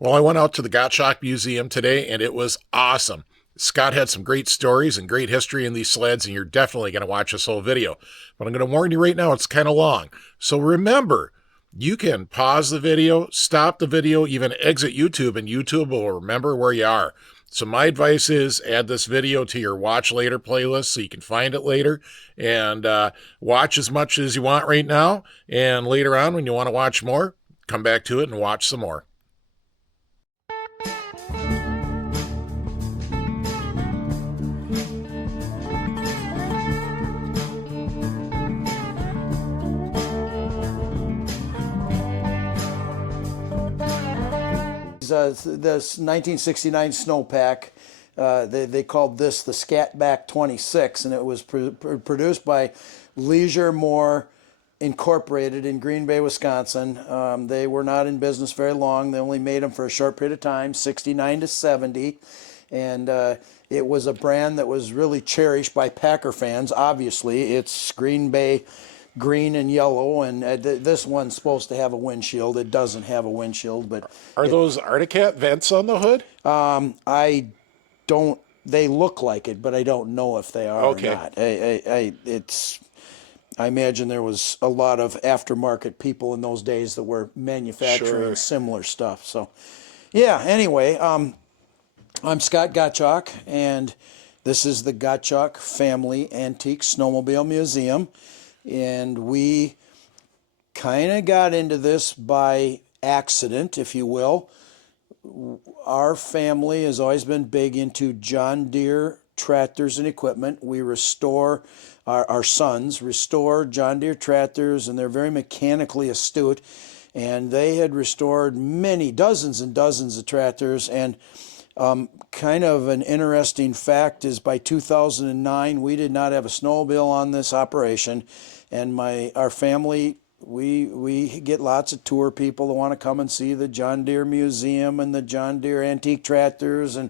Well, I went out to the Gottschalk Museum today and it was awesome. Scott had some great stories and great history in these sleds, and you're definitely going to watch this whole video. But I'm going to warn you right now, it's kind of long. So remember, you can pause the video, stop the video, even exit YouTube, and YouTube will remember where you are. So my advice is add this video to your watch later playlist so you can find it later and watch as much as you want right now. And later on, when you want to watch more, come back to it and watch some more. This 1969 snowpack, they called this the Scatback 26, and it was produced by Leisure Moore Incorporated in Green Bay, Wisconsin. They were not in business very long. They only made them for a short period of time, 69 to 70. And it was a brand that was really cherished by Packer fans. Obviously, it's Green Bay green and yellow, and this one's supposed to have a windshield. It doesn't have a windshield, but Are those Arctic Cat vents on the hood? I don't. They look like it, but I don't know if they are Okay. or not. I imagine there was a lot of aftermarket people in those days that were manufacturing Sure. similar stuff. So, yeah. Anyway, I'm Scott Gottschalk, and this is the Gottschalk Family Antique Snowmobile Museum. And we kind of got into this by accident, if you will. Our family has always been big into John Deere tractors and equipment. We restore, our sons restore John Deere tractors, and they're very mechanically astute. And they had restored many, dozens and dozens of tractors. And kind of an interesting fact is by 2009, we did not have a snowmobile on this operation. And our family, we get lots of tour people that want to come and see the John Deere Museum and the John Deere antique tractors and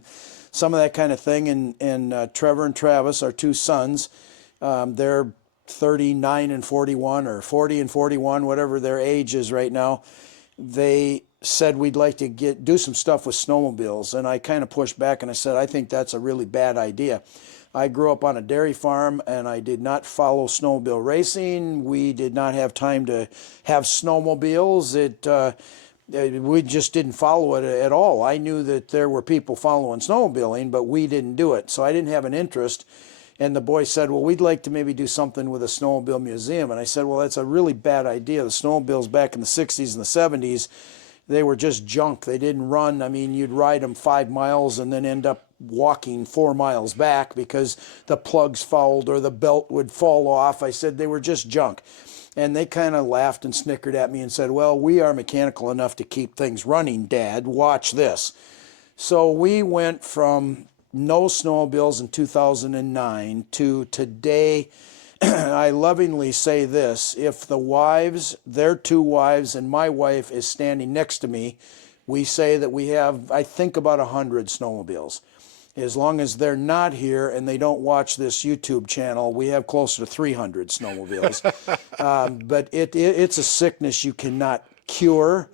some of that kind of thing. And Trevor and Travis, our two sons, they're 39 and 41 or 40 and 41, whatever their age is right now. They said we'd like to do some stuff with snowmobiles, and I kind of pushed back and I said I think that's a really bad idea. I grew up on a dairy farm, and I did not follow snowmobile racing. We did not have time to have snowmobiles. We just didn't follow it at all. I knew that there were people following snowmobiling, but we didn't do it, so I didn't have an interest. And the boy said, well, we'd like to maybe do something with a snowmobile museum. And I said, well, that's a really bad idea. The snowmobiles back in the 60s and the 70s, they were just junk. They didn't run. I mean, you'd ride them 5 miles and then end up walking 4 miles back because the plugs fouled or the belt would fall off. I said they were just junk. And they kind of laughed and snickered at me and said, well, we are mechanical enough to keep things running, Dad. Watch this. So we went from no snowmobiles in 2009 to today. I lovingly say this: if the wives, their two wives, and my wife is standing next to me, we say that we have, I think, about 100 snowmobiles. As long as they're not here and they don't watch this YouTube channel, we have closer to 300 snowmobiles. But it's a sickness you cannot cure.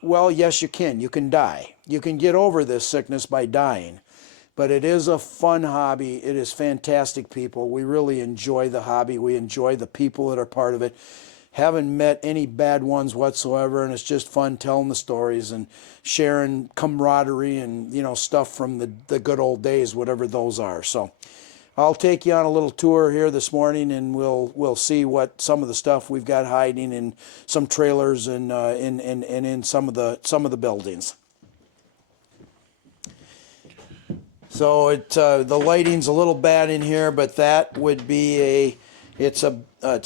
Well, yes, you can. You can die. You can get over this sickness by dying. But it is a fun hobby. It is fantastic people. We really enjoy the hobby. We enjoy the people that are part of it. Haven't met any bad ones whatsoever, and it's just fun telling the stories and sharing camaraderie and, you know, stuff from the good old days, whatever those are. So I'll take you on a little tour here this morning, and we'll see what some of the stuff we've got hiding in some trailers and in some of the buildings. So the lighting's a little bad in here, but that would be it's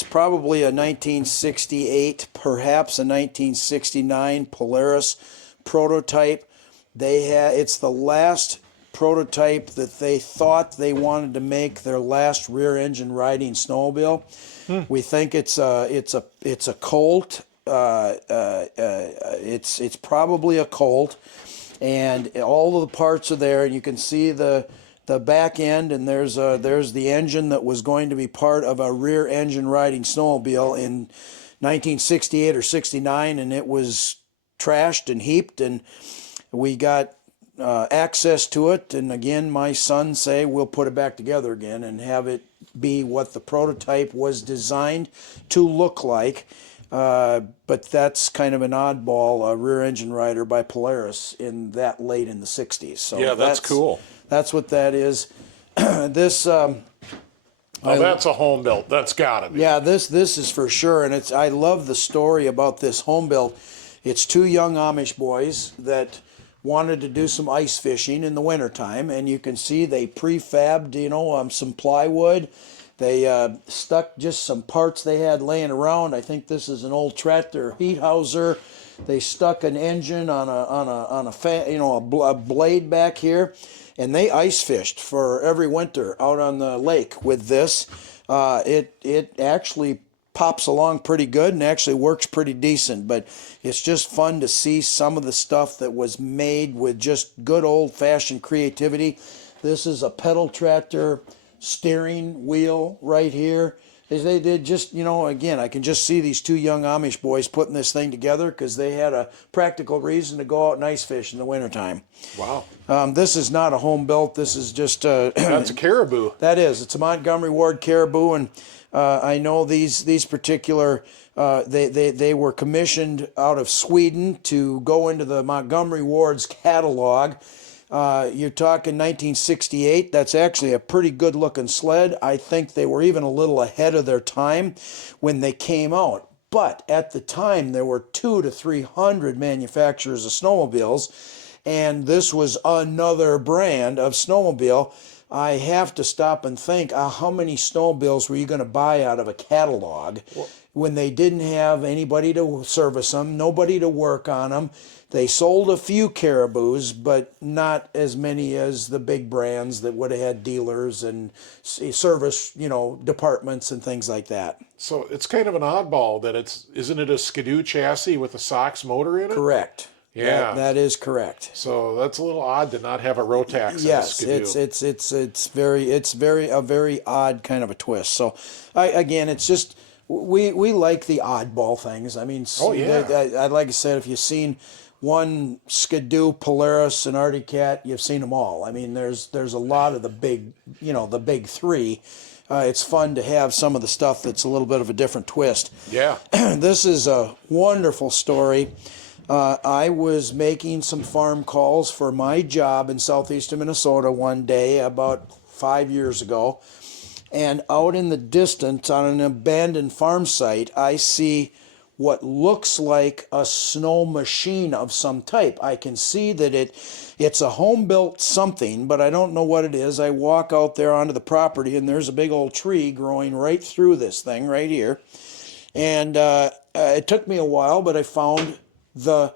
probably a 1968, perhaps a 1969 Polaris prototype. It's the last prototype that they thought they wanted to make their last rear engine riding snowmobile. We think it's a Colt. It's probably a Colt. And all of the parts are there, and you can see the back end, and there's the engine that was going to be part of a rear engine riding snowmobile in 1968 or 69, and it was trashed and heaped, and we got access to it, and again, my sons say we'll put it back together again and have it be what the prototype was designed to look like. But that's kind of an oddball, a rear engine rider by Polaris in that late in the 60s. So Yeah, that's cool. That's what that is. This that's a home built. That's gotta be. yeah, this is for sure, and I love the story about this home built. It's two young Amish boys that wanted to do some ice fishing in the wintertime, and you can see they prefabbed, some plywood. They stuck just some parts they had laying around. I think this is an old tractor heat houser. They stuck an engine on a blade back here, and they ice fished for every winter out on the lake with this. It actually pops along pretty good and actually works pretty decent, but it's just fun to see some of the stuff that was made with just good old-fashioned creativity. This is a pedal tractor steering wheel right here. They did just, again, I can just see these two young Amish boys putting this thing together because they had a practical reason to go out and ice fish in the wintertime. Wow. This is not a home built. This is just That's a Caribou. That is. It's a Montgomery Ward Caribou, and I know these particular they were commissioned out of Sweden to go into the Montgomery Ward's catalog. You're talking 1968. That's actually a pretty good looking sled. I think they were even a little ahead of their time when they came out. But at the time, there were 200 to 300 manufacturers of snowmobiles, and this was another brand of snowmobile. I have to stop and think, how many snowmobiles were you going to buy out of a catalog when they didn't have anybody to service them, nobody to work on them? They sold a few Caribous, but not as many as the big brands that would have had dealers and service, departments and things like that. So it's kind of an oddball that isn't it a Skidoo chassis with a SOX motor in it? Correct. Yeah, that is correct. So that's a little odd to not have a Rotax. Yes, in a Skidoo. it's a very odd kind of a twist. So it's just we like the oddball things. I mean, oh yeah. Like I said, if you've seen one Skidoo, Polaris, and Arctic Cat, you've seen them all. I mean, there's a lot of the big three. It's fun to have some of the stuff that's a little bit of a different twist. Yeah. This is a wonderful story. I was making some farm calls for my job in southeastern Minnesota one day about 5 years ago. And out in the distance on an abandoned farm site, I see what looks like a snow machine of some type. I can see that it's a home-built something, but I don't know what it is. I walk out there onto the property, and there's a big old tree growing right through this thing right here. And it took me a while, but I found the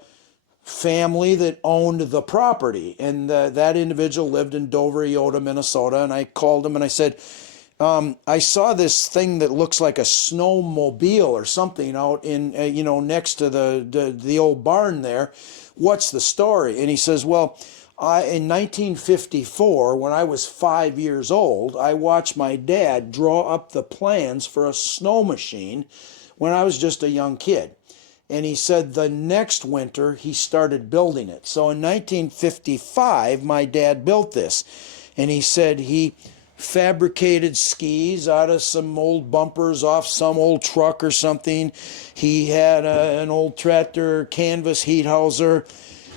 family that owned the property, and that individual lived in Dover, Iota, Minnesota. And I called him and I said, I saw this thing that looks like a snowmobile or something out in next to the old barn there. What's the story? And he says, well, in 1954, when I was 5 years old, I watched my dad draw up the plans for a snow machine when I was just a young kid. And he said the next winter he started building it. So in 1955, my dad built this. And he said he fabricated skis out of some old bumpers off some old truck or something. He had an old tractor canvas heat houser.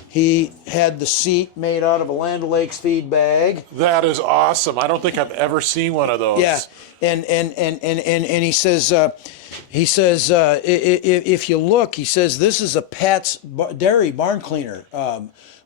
He had the seat made out of a Land O'Lakes feed bag. That is awesome. I don't think I've ever seen one of those. Yeah, and he says, if you look, he says, this is a Pat's Dairy barn cleaner,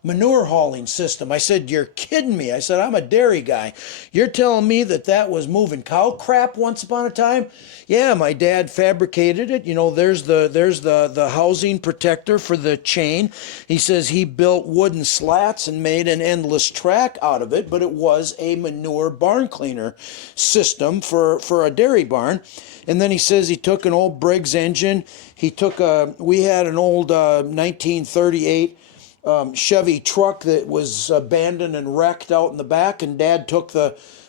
manure hauling system. I said, you're kidding me. I said, I'm a dairy guy. You're telling me that was moving cow crap once upon a time? Yeah, my dad fabricated it. There's the housing protector for the chain. He says he built wooden slats and made an endless track out of it, but it was a manure barn cleaner system for a dairy barn. And then he says he took an old Briggs engine. We had an old 1938 Chevy truck that was abandoned and wrecked out in the back, and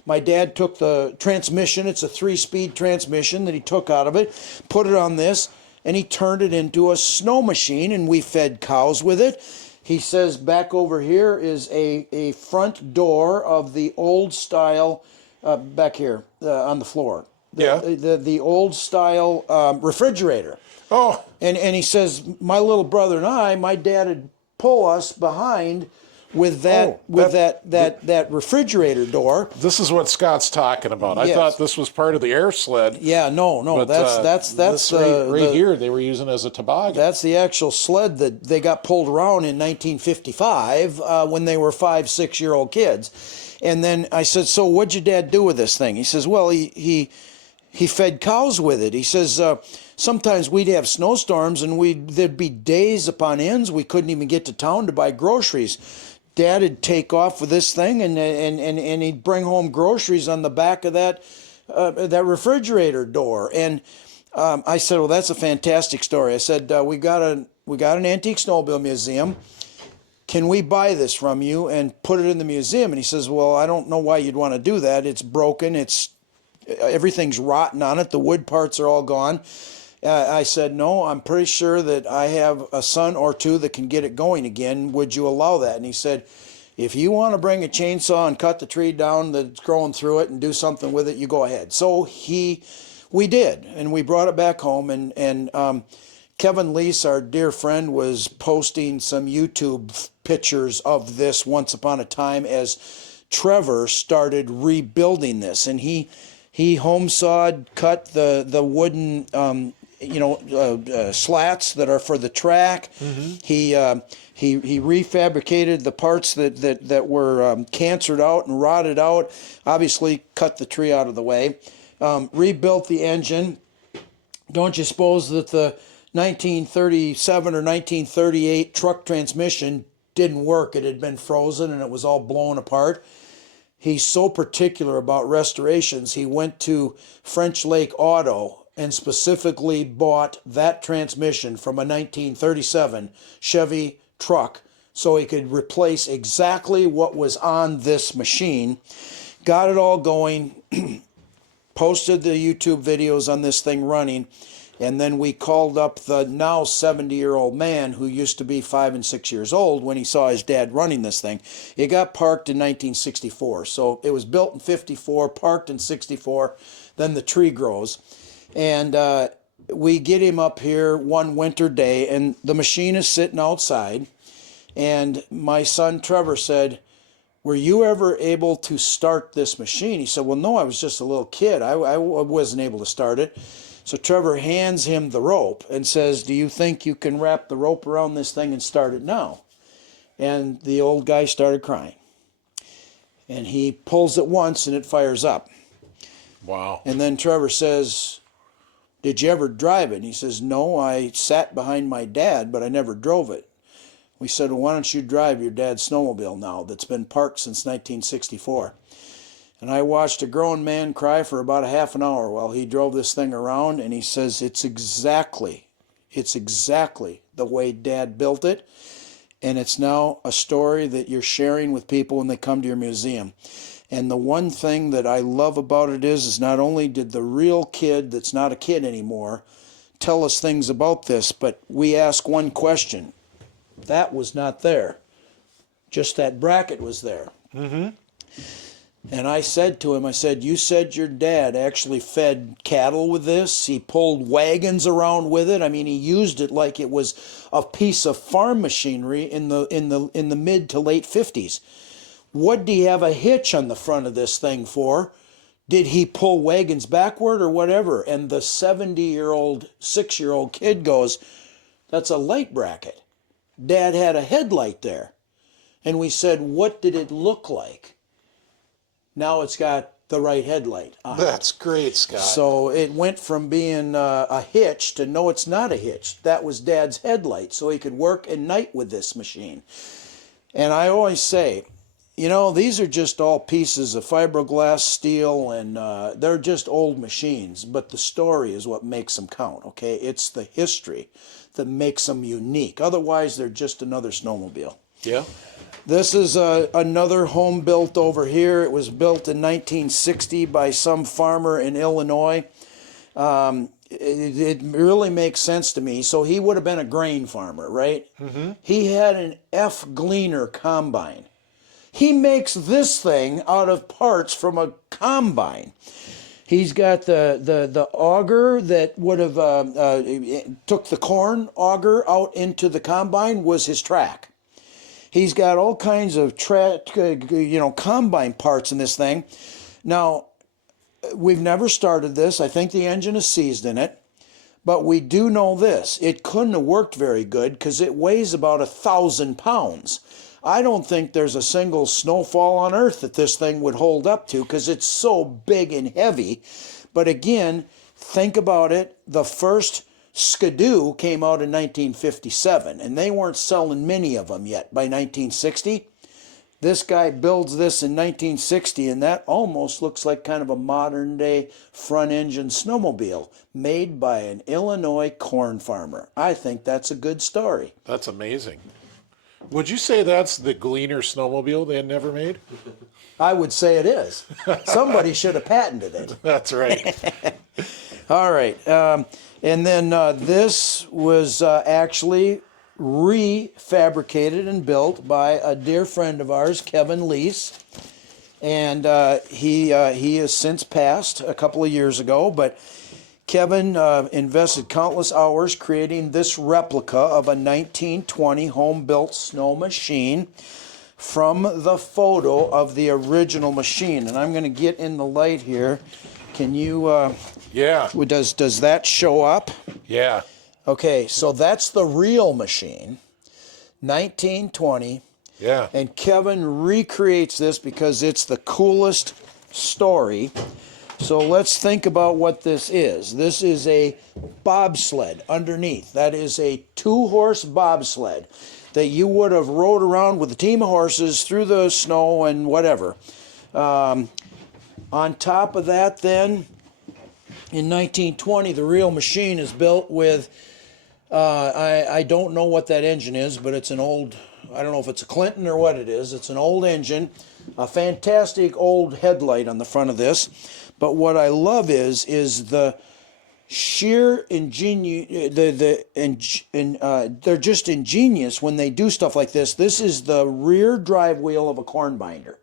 my dad took the transmission. It's a 3-speed transmission that he took out of it, put it on this, and he turned it into a snow machine, and we fed cows with it. He says back over here is a front door of the old style, back here on the floor. The old style refrigerator. Oh, And he says, my little brother and my dad would pull us behind with that refrigerator door. this is what Scott's talking about. I Yes. thought this was part of the air sled. Yeah, no, But, that's this right here they were using as a toboggan. That's the actual sled that they got pulled around in 1955 when they were 5-6-year-old kids. And then I said, so what'd your dad do with this thing? He says, well, he fed cows with it. He says, sometimes we'd have snowstorms and there'd be days upon ends we couldn't even get to town to buy groceries. Dad would take off with this thing and he'd bring home groceries on the back of that refrigerator door. And I said, well, that's a fantastic story. I said, we got an antique snowmobile museum. Can we buy this from you and put it in the museum? And he says, well, I don't know why you'd want to do that. It's broken. Everything's rotten on it. The wood parts are all gone. I said, no, I'm pretty sure that I have a son or two that can get it going again. Would you allow that? And he said, if you want to bring a chainsaw and cut the tree down that's growing through it and do something with it, you go ahead. So we did, and we brought it back home. And Kevin Leese, our dear friend, was posting some YouTube pictures of this once upon a time as Trevor started rebuilding this. And he home sawed, cut the wooden slats that are for the track. Mm-hmm. He refabricated the parts that were cancered out and rotted out. Obviously, cut the tree out of the way. Rebuilt the engine. Don't you suppose that the 1937 or 1938 truck transmission didn't work? It had been frozen and it was all blown apart. He's so particular about restorations, he went to French Lake Auto and specifically bought that transmission from a 1937 Chevy truck so he could replace exactly what was on this machine. Got it all going, posted the YouTube videos on this thing running, and then we called up the now 70-year-old man who used to be 5 and 6 years old when he saw his dad running this thing. It got parked in 1964. So it was built in 54, parked in 64, then the tree grows. And we get him up here one winter day, and the machine is sitting outside. And my son Trevor said, were you ever able to start this machine? He said, well, no, I was just a little kid. I wasn't able to start it. So Trevor hands him the rope and says, do you think you can wrap the rope around this thing and start it now? And the old guy started crying. And he pulls it once and it fires up. Wow. And then Trevor says, did you ever drive it? And he says, no, I sat behind my dad, but I never drove it. We said, well, why don't you drive your dad's snowmobile now that's been parked since 1964? And I watched a grown man cry for about a half an hour while he drove this thing around, and he says, it's exactly the way Dad built it, and it's now a story that you're sharing with people when they come to your museum. And the one thing that I love about it is not only did the real kid that's not a kid anymore tell us things about this, but we ask one question. That was not there. Just that bracket was there. Mm-hmm. And I said to him, I said, you said your dad actually fed cattle with this. He pulled wagons around with it. I mean, he used it like it was a piece of farm machinery in the mid to late 50s. What do you have a hitch on the front of this thing for? Did he pull wagons backward or whatever? And the 70-year-old, 6-year-old kid goes, that's a light bracket. Dad had a headlight there. And we said, what did it look like? Now it's got the right headlight on it. That's great, Scott. So it went from being a hitch to no, it's not a hitch. That was Dad's headlight, so he could work at night with this machine. And I always say, you know, these are just all pieces of fiberglass steel, and they're just old machines, but the story is what makes them count, okay? It's the history that makes them unique. Otherwise, they're just another snowmobile. Yeah. This is another home built over here. It was built in 1960 by some farmer in Illinois. it really makes sense to me. So he would have been a grain farmer, right? He had an F Gleaner combine. He makes this thing out of parts from a combine. He's got the auger that would have took the corn auger out into the combine was his track. He's got all kinds of combine parts in this thing. Now, we've never started this. I think the engine is seized in it. But we do know this. It couldn't have worked very good because it weighs about 1,000 pounds. I don't think there's a single snowfall on earth that this thing would hold up to because it's so big and heavy. But again, think about it. The first Skidoo came out in 1957, and they weren't selling many of them yet by 1960. This guy builds this in 1960, and that almost looks like kind of a modern-day front-engine snowmobile made by an Illinois corn farmer. I think that's a good story. That's amazing. Would you say that's the Gleaner snowmobile they had never made? I would say it is. Somebody should have patented it. That's right. All right. And then this was actually refabricated and built by a dear friend of ours, Kevin Leese. And he has since passed a couple of years ago, but Kevin invested countless hours creating this replica of a 1920 home-built snow machine from the photo of the original machine. And I'm going to get in the light here. Can you... Yeah. Does that show up? Yeah. Okay, so that's the real machine, 1920. Yeah. And Kevin recreates this because it's the coolest story. So let's think about what this is. This is a bobsled underneath. That is a 2-horse bobsled that you would have rode around with a team of horses through the snow and whatever. On top of that, then, in 1920, the real machine is built with, I don't know what that engine is, but it's an old, I don't know if it's a Clinton or what it is. It's an old engine, a fantastic old headlight on the front of this. But what I love is the sheer they're just ingenious when they do stuff like this. This is the rear drive wheel of a corn binder.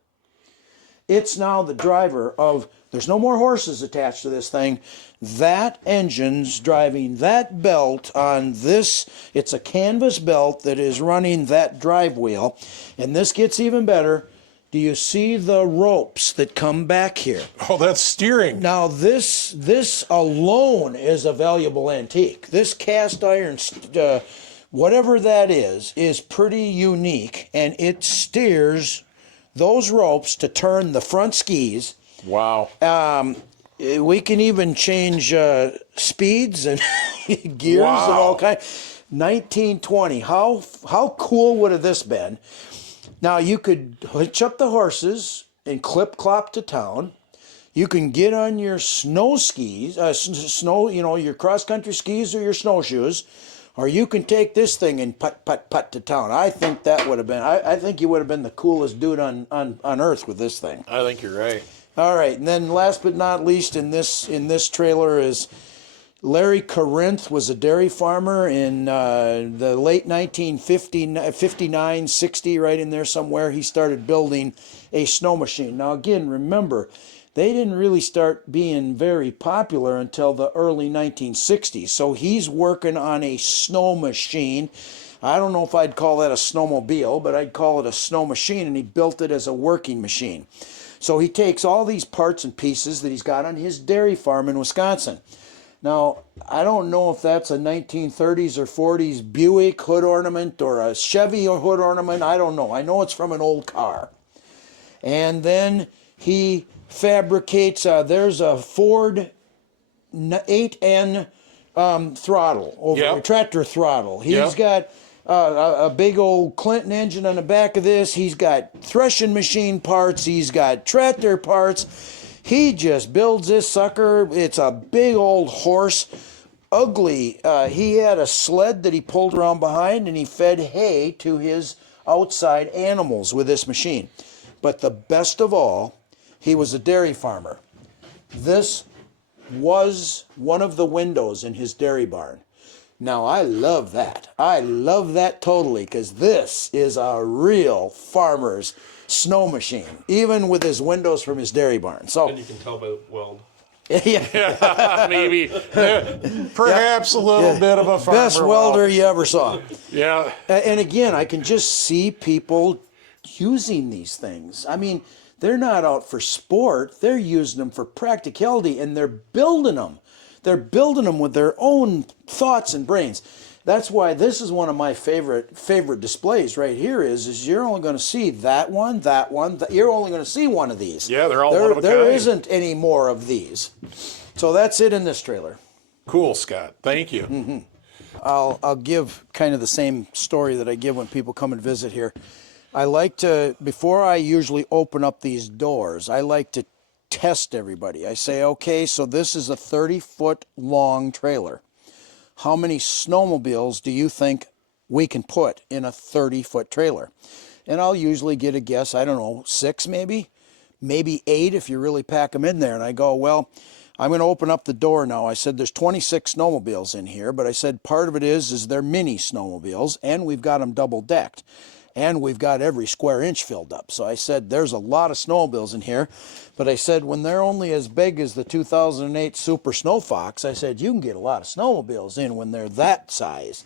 It's now the driver of, there's no more horses attached to this thing. That engine's driving that belt on this. It's a canvas belt that is running that drive wheel. And this gets even better. Do you see the ropes that come back here? Oh, that's steering. Now this alone is a valuable antique. This cast iron, whatever that is pretty unique, and it steers those ropes to turn the front skis. Wow. We can even change speeds and gears and all kinds. 1920. How cool would have this been? Now you could hitch up the horses and clip-clop to town. You can get on your snow skis, your cross-country skis or your snowshoes, or you can take this thing and putt to town. I think that would have been. I think you would have been the coolest dude on earth with this thing. I think you're right. All right, and then last but not least in this trailer is Larry Corinth was a dairy farmer in the late 1959, 60, right in there somewhere. He started building a snow machine. Now again, remember, they didn't really start being very popular until the early 1960s. So he's working on a snow machine. I don't know if I'd call that a snowmobile, but I'd call it a snow machine, and he built it as a working machine. So he takes all these parts and pieces that he's got on his dairy farm in Wisconsin. Now, I don't know if that's a 1930s or 40s Buick hood ornament or a Chevy hood ornament. I don't know. I know it's from an old car. And then he fabricates, there's a Ford 8N throttle, over tractor throttle. He's got a big old Clinton engine on the back of this. He's got threshing machine parts. He's got tractor parts. He just builds this sucker. It's a big old horse, ugly. He had a sled that he pulled around behind, and he fed hay to his outside animals with this machine. But the best of all, he was a dairy farmer. This was one of the windows in his dairy barn. Now, I love that. I love that totally, because this is a real farmer's snow machine, even with his windows from his dairy barn. So, And you can tell by the weld. yeah, Maybe. Perhaps a little bit of a farmer. best welder you ever saw. Yeah. And again, I can just see people using these things. I mean, they're not out for sport. They're using them for practicality, and they're building them. They're building them with their own thoughts and brains. That's why this is one of my favorite displays right here. Is you're only going to see that one. You're only going to see one of these. Yeah, they're all one of a There kind. isn't any more of these. So that's it in this trailer. Cool, Scott. Thank you. Mm-hmm. I'll give kind of the same story that I give when people come and visit here. I like to, before I usually open up these doors, I like to test everybody. I say, okay, so this is a 30-foot long trailer. How many snowmobiles do you think we can put in a 30-foot trailer? And I'll usually get a guess, I don't know, 6 maybe 8 if you really pack them in there. And I go, well, I'm going to open up the door now. I said there's 26 snowmobiles in here, but I said part of it is they're mini snowmobiles, and we've got them double decked. And we've got every square inch filled up. So I said, there's a lot of snowmobiles in here. But I said, when they're only as big as the 2008 Super Snow Fox, I said, you can get a lot of snowmobiles in when they're that size.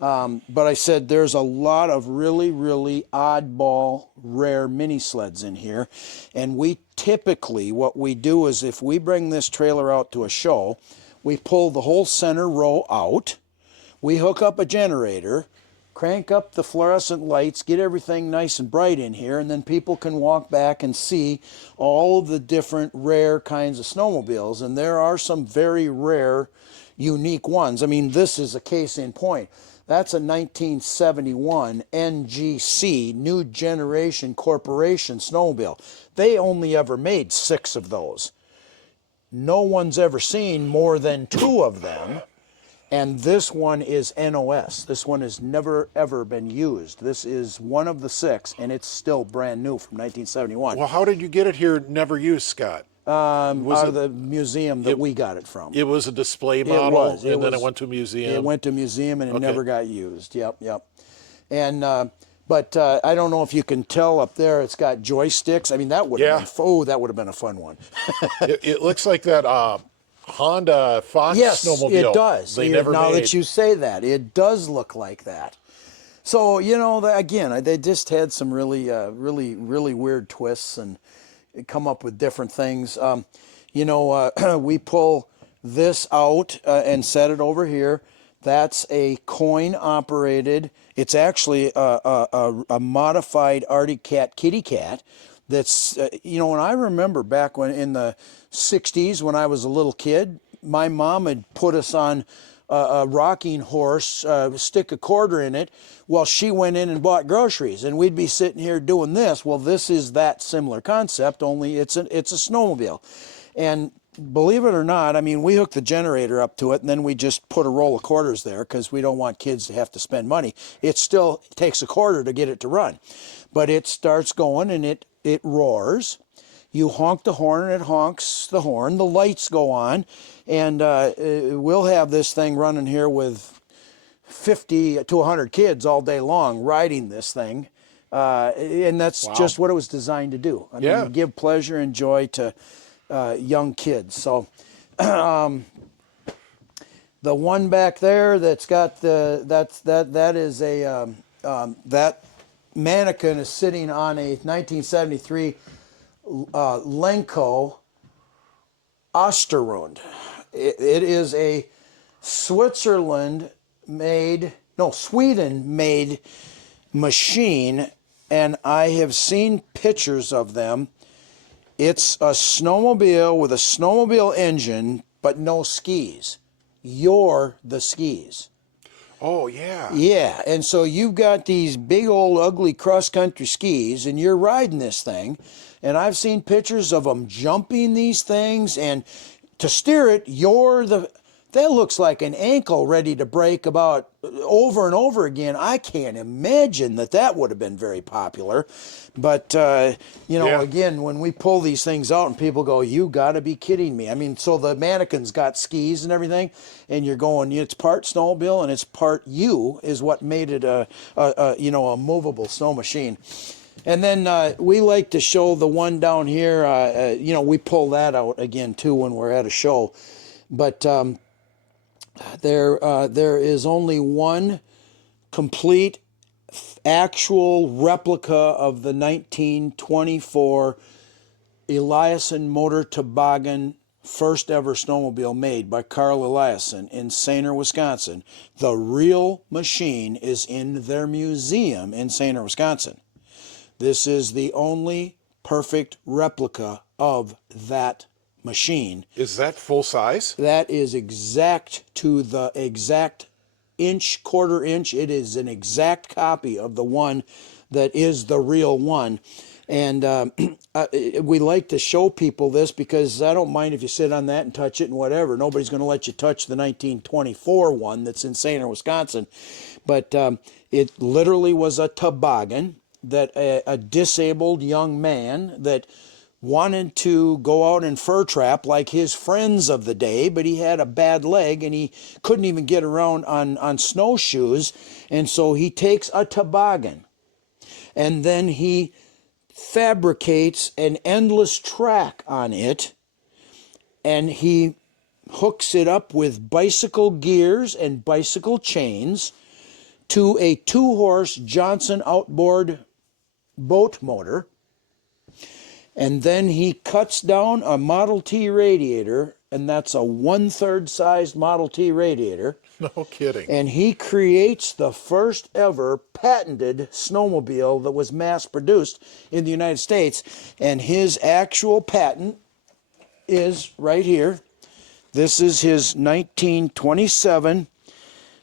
But I said, there's a lot of really, really oddball, rare mini sleds in here. And we typically, what we do is if we bring this trailer out to a show, we pull the whole center row out. We hook up a generator, crank up the fluorescent lights, get everything nice and bright in here, and then people can walk back and see all of the different rare kinds of snowmobiles. And there are some very rare, unique ones. I mean, this is a case in point. That's a 1971 NGC, New Generation Corporation snowmobile. They only ever made 6 of those. No one's ever seen more than 2 of them. And this one is NOS. This one has never, ever been used. This is one of the 6, and it's still brand new from 1971. Well, how did you get it here never used, Scott? Out of the museum that we got it from. It was a display model, and then it went to a museum. It went to a museum, and it never got used. Yep. And but I don't know if you can tell up there. It's got joysticks. I mean, that would have been, that would have been a fun one. It looks like that Honda Fox snowmobile. Yes, it does. They never now made. that you say that, it does look like that. So again, they just had some really, really weird twists and come up with different things. We pull this out and set it over here. That's a coin-operated. It's actually a modified Arctic Cat kitty cat. That's and I remember back when in the 60s when I was a little kid, my mom had put us on a rocking horse, stick a quarter in it, while she went in and bought groceries, and we'd be sitting here doing this. Well, this is that similar concept, only it's a snowmobile. And believe it or not, I mean, we hook the generator up to it, and then we just put a roll of quarters there because we don't want kids to have to spend money. It still takes a quarter to get it to run. But it starts going, and it roars. You honk the horn, and it honks the horn. The lights go on, and we'll have this thing running here with 50 to 100 kids all day long riding this thing. And that's just what it was designed to do. I mean, give pleasure and joy to young kids. So the one back there that's got that is a that mannequin is sitting on a 1973 Lenko Osterund. It is a Sweden-made machine, and I have seen pictures of them. It's a snowmobile with a snowmobile engine, but no skis. You're the skis. Oh, yeah. Yeah, and so you've got these big old ugly cross-country skis, and you're riding this thing, and I've seen pictures of them jumping these things, and to steer it, you're the that looks like an ankle ready to break about over and over again. I can't imagine that would have been very popular. But, Yeah. again, when we pull these things out and people go, you got to be kidding me. I mean, so the mannequins got skis and everything, and you're going, it's part snowmobile and it's part you is what made it a movable snow machine. And then we like to show the one down here. We pull that out again, too, when we're at a show. But there is only one complete actual replica of the 1924 Eliasson motor toboggan first ever snowmobile made by Carl Eliasson in Sainer, Wisconsin. The real machine is in their museum in Sainer, Wisconsin. This is the only perfect replica of that machine. Is that full size? That is exact to the exact inch, quarter inch. It is an exact copy of the one that is the real one. And we like to show people this because I don't mind if you sit on that and touch it and whatever. Nobody's going to let you touch the 1924 one that's in Sainer, Wisconsin. But it literally was a toboggan that a disabled young man that wanted to go out and fur trap like his friends of the day, but he had a bad leg and he couldn't even get around on snowshoes. And so he takes a toboggan and then he fabricates an endless track on it, and he hooks it up with bicycle gears and bicycle chains to a 2-horse Johnson outboard boat motor. And then he cuts down a Model T radiator, and that's a 1/3 sized Model T radiator. No kidding. And he creates the first ever patented snowmobile that was mass produced in the United States. And his actual patent is right here. This is his 1927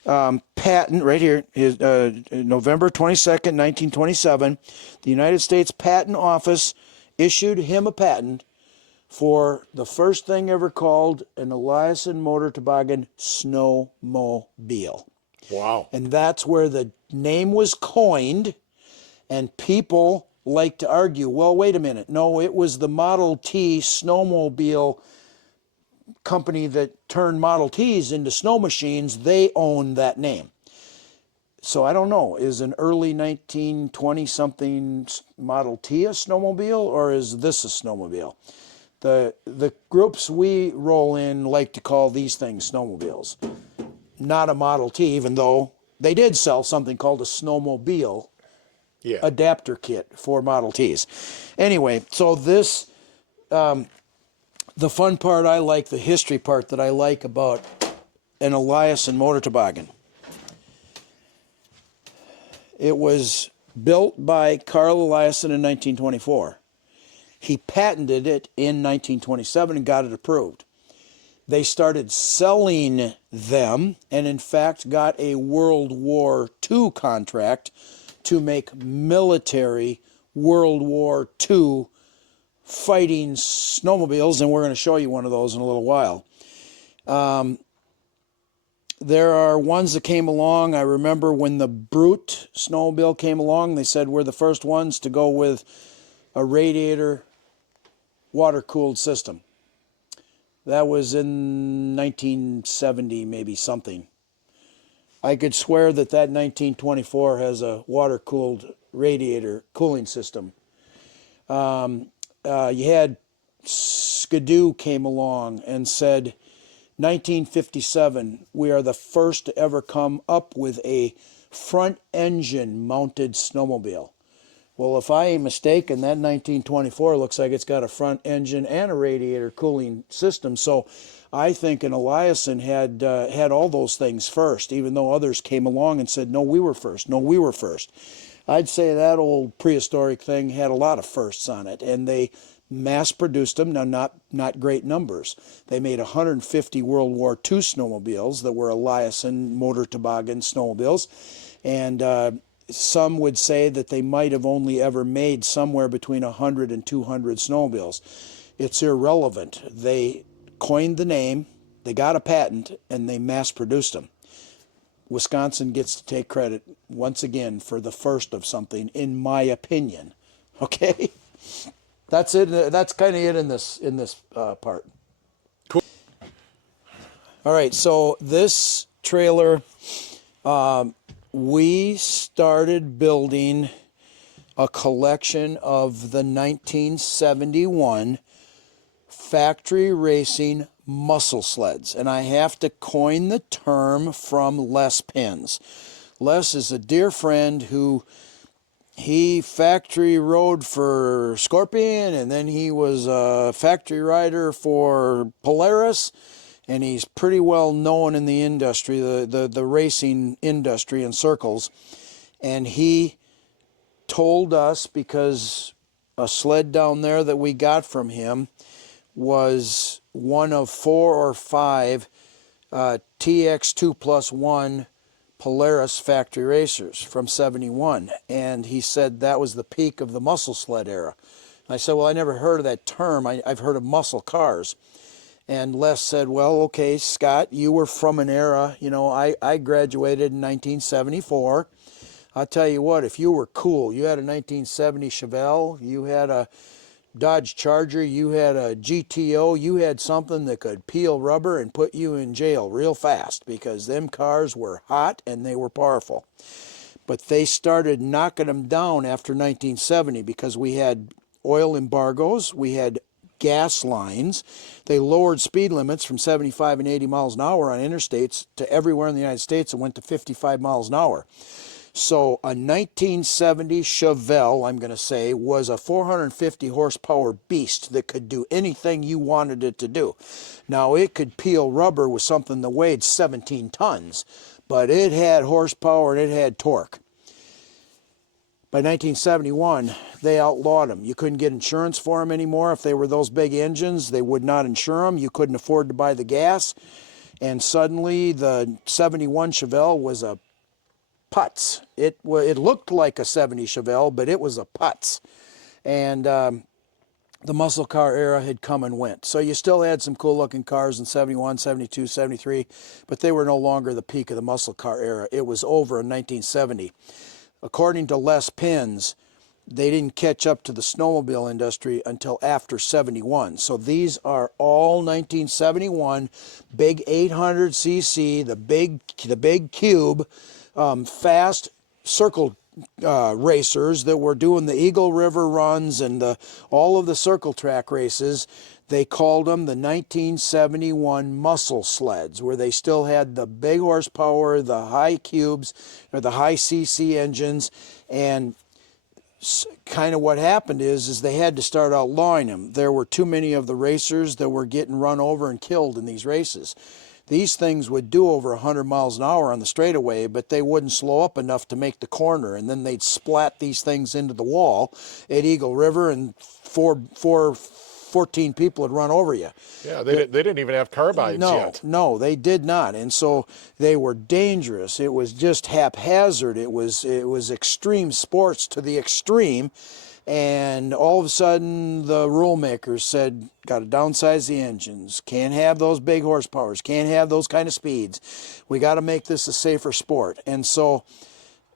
patent right here, his, November 22nd, 1927. The United States Patent Office issued him a patent for the first thing ever called an Eliasson motor toboggan snowmobile. Wow. And that's where the name was coined, and people like to argue, well, wait a minute, no, it was the Model T snowmobile company that turned Model Ts into snow machines. They own that name. So I don't know, is an early 1920-something Model T a snowmobile, or is this a snowmobile? The groups we roll in like to call these things snowmobiles, not a Model T, even though they did sell something called a snowmobile adapter kit for Model Ts. Anyway, so this, the fun part I like, the history part that I like about an Eliasson motor toboggan. It was built by Carl Eliasson in 1924. He patented it in 1927 and got it approved. They started selling them and, in fact, got a World War II contract to make military World War II fighting snowmobiles, and we're going to show you one of those in a little while. There are ones that came along. I remember when the Brute snowmobile came along, they said we're the first ones to go with a radiator water-cooled system. That was in 1970, maybe something. I could swear that 1924 has a water-cooled radiator cooling system. You had Skidoo came along and said, 1957, we are the first to ever come up with a front engine mounted snowmobile. Well, if I ain't mistaken, that 1924 looks like it's got a front engine and a radiator cooling system. So I think an Eliasson had all those things first, even though others came along and said, no, we were first. No, we were first. I'd say that old prehistoric thing had a lot of firsts on it, and they mass-produced them. Now, not great numbers. They made 150 World War II snowmobiles that were Eliasson motor toboggan snowmobiles, and some would say that they might have only ever made somewhere between 100 and 200 snowmobiles. It's irrelevant. They coined the name, They got a patent and they mass produced them. Wisconsin gets to take credit once again for the first of something, in my opinion. Okay, that's it. That's kind of it in this part. Cool. All right, so this trailer, we started building a collection of the 1971 factory racing muscle sleds. And I have to coin the term from Les Pins. Les is a dear friend who he factory rode for Scorpion, and then he was a factory rider for Polaris, and he's pretty well known in the industry, the racing industry in circles. And he told us, because a sled down there that we got from him was one of 4 or 5 TX2+1 Polaris factory racers from 71. And he said that was the peak of the muscle sled era. And I said, well, I never heard of that term. I've heard of muscle cars. And Les said, well, okay, Scott, you were from an era, you know, I graduated in 1974. I'll tell you what, if you were cool, you had a 1970 Chevelle, you had a Dodge Charger, you had a GTO, you had something that could peel rubber and put you in jail real fast, because them cars were hot and they were powerful. But they started knocking them down after 1970 because we had oil embargoes, we had gas lines. They lowered speed limits from 75 and 80 miles an hour on interstates to everywhere in the United States and went to 55 miles an hour. So a 1970 Chevelle, I'm going to say, was a 450 horsepower beast that could do anything you wanted it to do. Now, it could peel rubber with something that weighed 17 tons, but it had horsepower and it had torque. By 1971, they outlawed them. You couldn't get insurance for them anymore. If they were those big engines, they would not insure them. You couldn't afford to buy the gas. And suddenly, the 71 Chevelle was a putz. It looked like a 70 Chevelle, but it was a putz. And the muscle car era had come and went. So you still had some cool looking cars in 71, 72, 73, but they were no longer the peak of the muscle car era. It was over in 1970. According to Les Pins, they didn't catch up to the snowmobile industry until after 71. So these are all 1971 big 800cc, the big cube, fast circle racers that were doing the Eagle River runs and all of the circle track races. They called them the 1971 muscle sleds, where they still had the big horsepower, the high cubes, or the high CC engines. And kind of what happened is they had to start outlawing them. There were too many of the racers that were getting run over and killed in these races. These things would do over 100 miles an hour on the straightaway, but they wouldn't slow up enough to make the corner, and then they'd splat these things into the wall at Eagle River, and 14 people would run over you. Yeah, they didn't even have carbines yet. No, they did not, and so they were dangerous. It was just haphazard. It was extreme sports to the extreme. And all of a sudden, the rule makers said, got to downsize the engines, can't have those big horsepowers, can't have those kind of speeds. We got to make this a safer sport. And so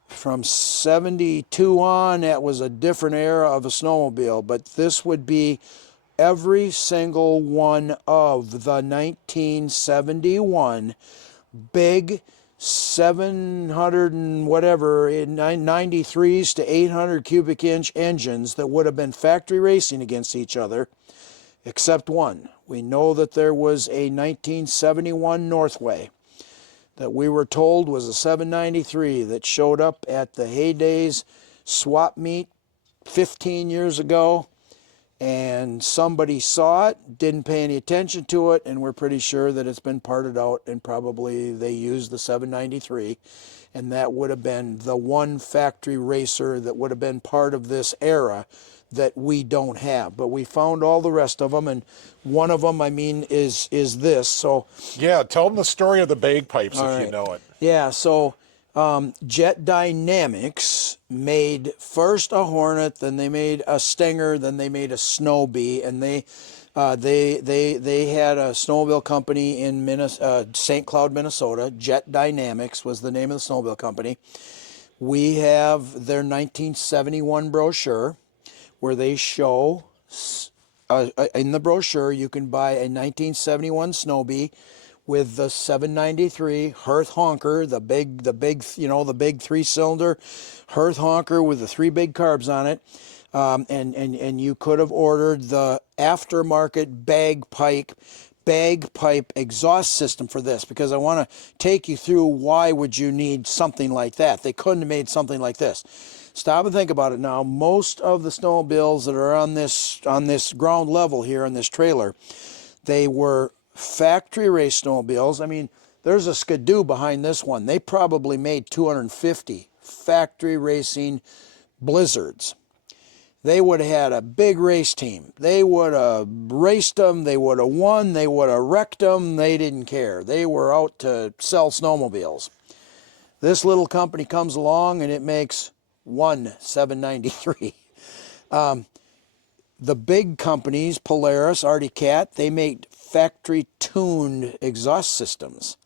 from 72 on, that was a different era of a snowmobile. But this would be every single one of the 1971 big 700 and whatever, 93s to 800 cubic inch engines that would have been factory racing against each other, except one. We know that there was a 1971 Northway that we were told was a 793 that showed up at the Heydays swap meet 15 years ago, and somebody saw it, didn't pay any attention to it, and we're pretty sure that it's been parted out, and probably they used the 793, and that would have been the one factory racer that would have been part of this era that we don't have. But we found all the rest of them, and one of them, I mean, is this. So yeah, tell them the story of the bagpipes if right. you know it. Yeah, so Jet Dynamics made first a Hornet, then they made a Stinger, then they made a Snow Bee, and they had a snowmobile company in St. Cloud, Minnesota. Jet Dynamics was the name of the snowmobile company. We have their 1971 brochure where they show, in the brochure, you can buy a 1971 Snow Bee with the 793 Hearth honker, the big, the big 3-cylinder Hearth honker with the 3 big carbs on it. And you could have ordered the aftermarket bagpipe exhaust system for this, because I want to take you through why would you need something like that. They couldn't have made something like this. Stop and think about it now. Most of the snowmobiles that are on this ground level here in this trailer, they were factory race snowmobiles. I mean, there's a Skidoo behind this one. They probably made 250 factory racing Blizzards. They would have had a big race team. They would have raced them. They would have won. They would have wrecked them. They didn't care. They were out to sell snowmobiles. This little company comes along and it makes one 793. The big companies, Polaris, Arctic Cat, they made factory-tuned exhaust systems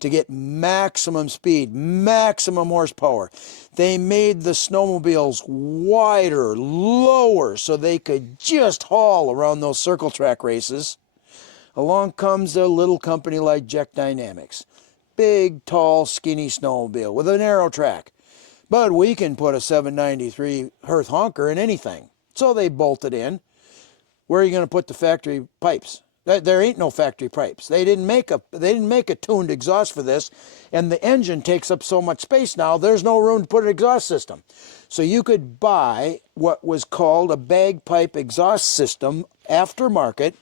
to get maximum speed, maximum horsepower. They made the snowmobiles wider, lower, so they could just haul around those circle track races. Along comes a little company like Jet Dynamics. Big, tall, skinny snowmobile with a narrow track. But we can put a 793 Hearth honker in anything. So they bolted in. Where are you going to put the factory pipes? There ain't no factory pipes. They didn't make a tuned exhaust for this, and the engine takes up so much space now, there's no room to put an exhaust system. So you could buy what was called a bagpipe exhaust system aftermarket,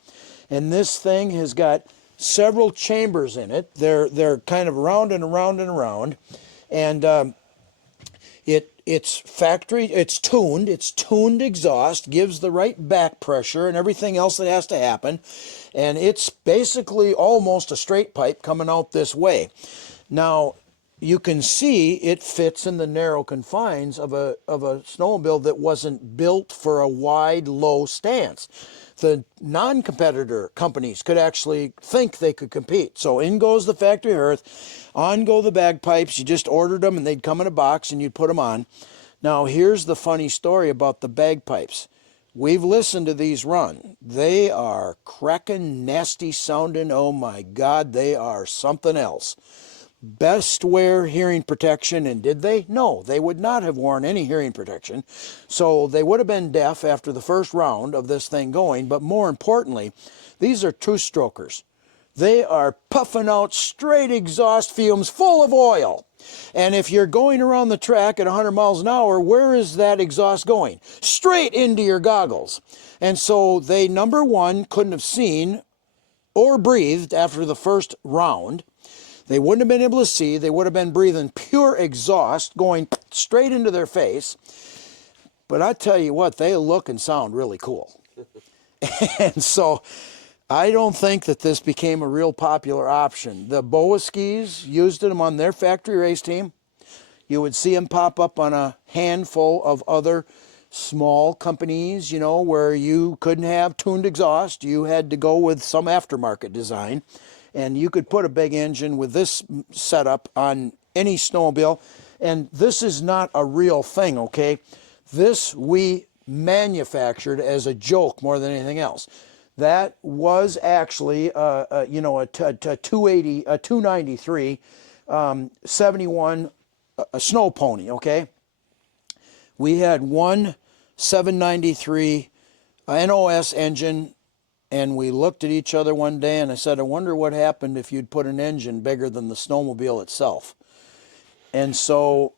and this thing has got several chambers in it. They're kind of round and around and around, and it's tuned exhaust, gives the right back pressure and everything else that has to happen. And it's basically almost a straight pipe coming out this way. Now, you can see it fits in the narrow confines of a snowmobile that wasn't built for a wide, low stance. The non-competitor companies could actually think they could compete. So in goes the factory Hearth, on go the bagpipes. You just ordered them and they'd come in a box and you'd put them on. Now here's the funny story about the bagpipes. We've listened to these run. They are cracking, nasty sounding. Oh my God, they are something else. Best wear hearing protection, and did they? No, they would not have worn any hearing protection. So they would have been deaf after the first round of this thing going, but more importantly, these are two-strokers. They are puffing out straight exhaust fumes full of oil. And if you're going around the track at 100 miles an hour, where is that exhaust going? Straight into your goggles. And so they, number one, couldn't have seen or breathed after the first round. They wouldn't have been able to see. They would have been breathing pure exhaust going straight into their face. But I tell you what, they look and sound really cool. And so I don't think that this became a real popular option. The BOA skis used them on their factory race team. You would see them pop up on a handful of other small companies, you know, where you couldn't have tuned exhaust. You had to go with some aftermarket design. And you could put a big engine with this setup on any snowmobile. And this is not a real thing, okay? This we manufactured as a joke more than anything else. That was actually, a 293, 71 a snow pony, okay? We had one 793 NOS engine, and we looked at each other one day and I said, I wonder what happened if you'd put an engine bigger than the snowmobile itself. And so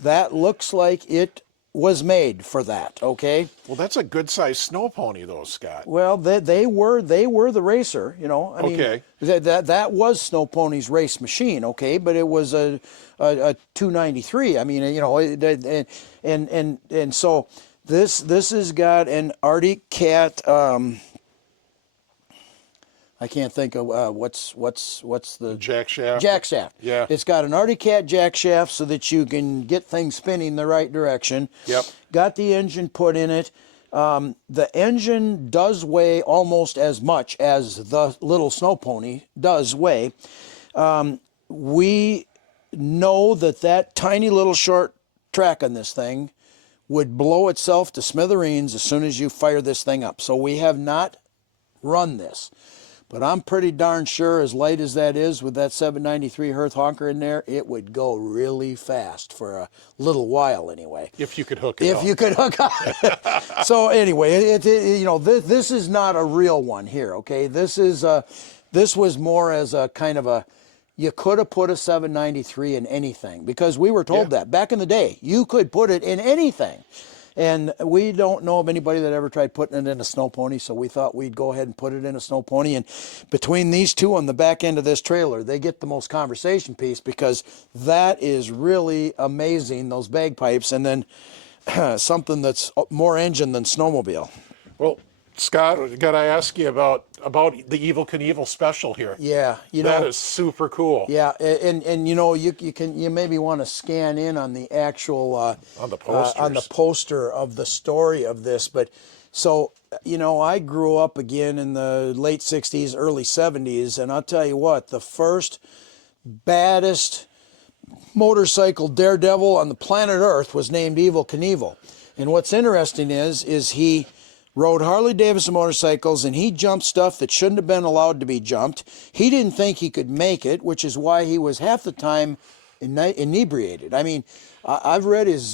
that looks like it was made for that, okay? Well, that's a good-sized snow pony, though, Scott. Well, they were the racer, you know. I mean, that was Snow Pony's race machine, okay? But it was a 293. I mean, you know, and so this has got an Arctic Cat. I can't think of what's the Jack shaft. jack shaft. Yeah. It's got an Arctic Cat jack shaft so that you can get things spinning the right direction. Yep. Got the engine put in it. The engine does weigh almost as much as the little snow pony does weigh. We know that tiny little short track on this thing would blow itself to smithereens as soon as you fire this thing up. So we have not run this. But I'm pretty darn sure, as light as that is, with that 793 Hertz honker in there, it would go really fast for a little while anyway. If you could hook it If up. you could hook up. So anyway, you know, this is not a real one here, okay? This was more as a kind of a, you could have put a 793 in anything, because we were told that back in the day, you could put it in anything. And we don't know of anybody that ever tried putting it in a snow pony, so we thought we'd go ahead and put it in a snow pony. And between these two on the back end of this trailer, they get the most conversation piece, because that is really amazing, those bagpipes, and then something that's more engine than snowmobile. Well, Scott, got to ask you about the EVEL Knievel special here. Yeah, you know, that is super cool. Yeah, and you know, you maybe want to scan in on the actual On the posters. on the poster of the story of this. But so, you know, I grew up again in the late 60s, early 70s, and I'll tell you what, the first baddest motorcycle daredevil on the planet Earth was named EVEL Knievel. And what's interesting is he rode Harley Davidson motorcycles, and he jumped stuff that shouldn't have been allowed to be jumped. He didn't think he could make it, which is why he was half the time inebriated. I mean, I've read his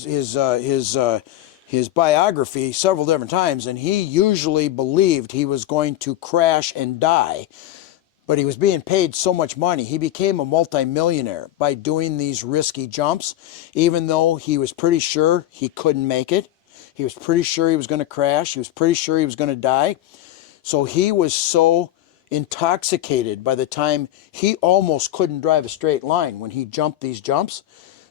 biography several different times, and he usually believed he was going to crash and die, but he was being paid so much money. He became a multimillionaire by doing these risky jumps, even though he was pretty sure he couldn't make it. He was pretty sure he was going to crash. He was pretty sure he was going to die. So he was so intoxicated by the time he almost couldn't drive a straight line when he jumped these jumps.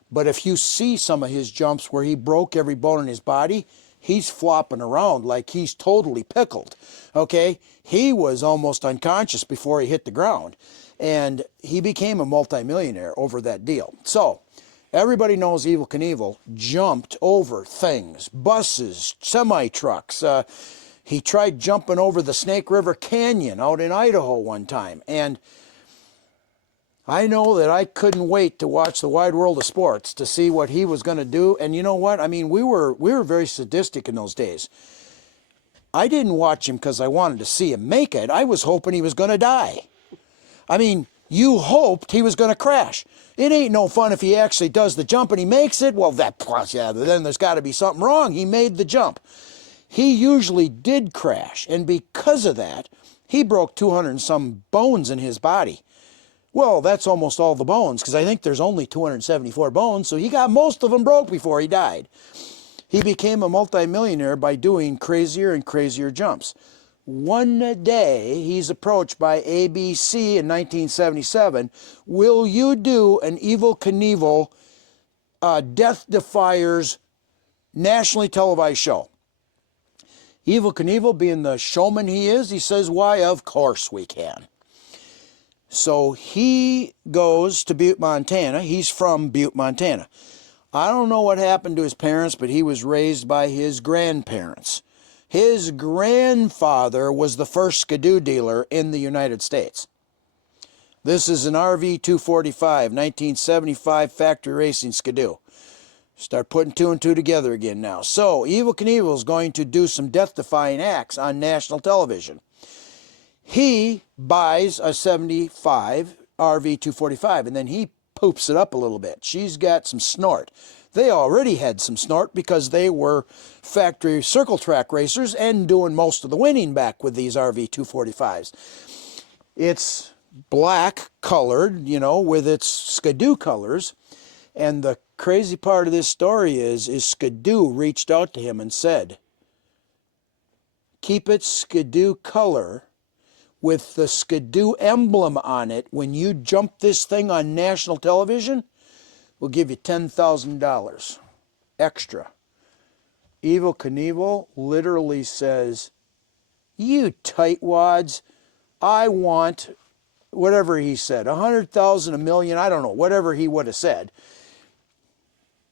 But if you see some of his jumps where he broke every bone in his body, he's flopping around like he's totally pickled. Okay? He was almost unconscious before he hit the ground. And he became a multimillionaire over that deal. So everybody knows EVEL Knievel jumped over things, buses, semi-trucks. He tried jumping over the Snake River Canyon out in Idaho one time. And I know that I couldn't wait to watch The Wide World of Sports to see what he was going to do. And you know what? I mean, we were very sadistic in those days. I didn't watch him because I wanted to see him make it. I was hoping he was going to die. I mean, you hoped he was going to crash. It ain't no fun if he actually does the jump and he makes it. Well, then there's got to be something wrong. He made the jump. He usually did crash, and because of that, he broke 200 and some bones in his body. Well, that's almost all the bones, because I think there's only 274 bones, so he got most of them broke before he died. He became a multimillionaire by doing crazier and crazier jumps. One day, he's approached by ABC in 1977, will you do an EVEL Knievel Death Defiers nationally televised show? EVEL Knievel, being the showman he is, he says, why, of course we can. So he goes to Butte, Montana. He's from Butte, Montana. I don't know what happened to his parents, but he was raised by his grandparents. His grandfather was the first Skidoo dealer in the United States. This is an RV 245, 1975 factory racing Skidoo. Start putting two and two together again now. So, EVEL Knievel is going to do some death-defying acts on national television. He buys a 75 RV 245, and then he poops it up a little bit. She's got some snort. They already had some snort because they were factory circle track racers and doing most of the winning back with these RV 245s. It's black colored, you know, with its Skidoo colors. And the crazy part of this story is Skidoo reached out to him and said, keep it Skidoo color with the Skidoo emblem on it. When you jump this thing on national television, we'll give you $10,000 extra. EVEL Knievel literally says, you tightwads, I want, whatever he said, 100,000, a million, I don't know, whatever he would have said.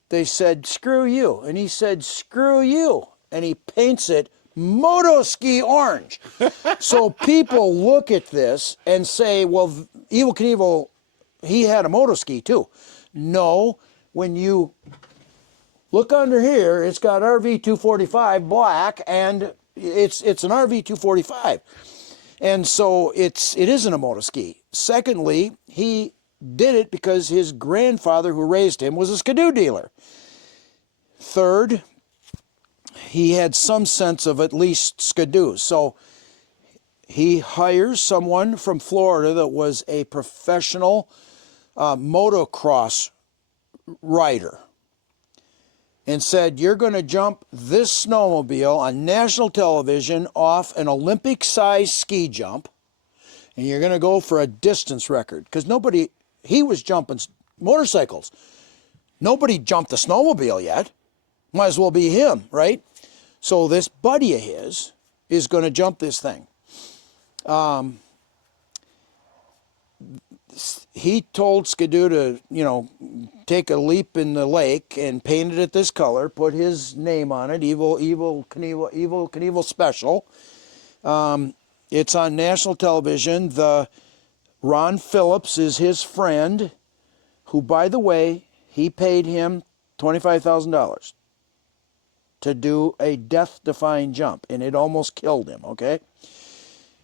They said, screw you. And he said, screw you. And he paints it moto ski orange. So people look at this and say, well, Evel Knievel, he had a moto ski too. No, when you look under here, it's got RV 245 black, and it's an RV 245. And so it isn't a moto ski. Secondly, he did it because his grandfather who raised him was a skidoo dealer. Third, he had some sense of at least skidoo. So he hires someone from Florida that was a professional motocross rider and said, you're going to jump this snowmobile on national television off an Olympic-sized ski jump, and you're going to go for a distance record. Because he was jumping motorcycles. Nobody jumped the snowmobile yet. Might as well be him, right? So this buddy of his is going to jump this thing. He told Skidoo to, take a leap in the lake and paint it this color, put his name on it, Evel Knievel Special. It's on national television. Ron Phillips is his friend, who, by the way, he paid him $25,000 to do a death-defying jump, and it almost killed him, okay?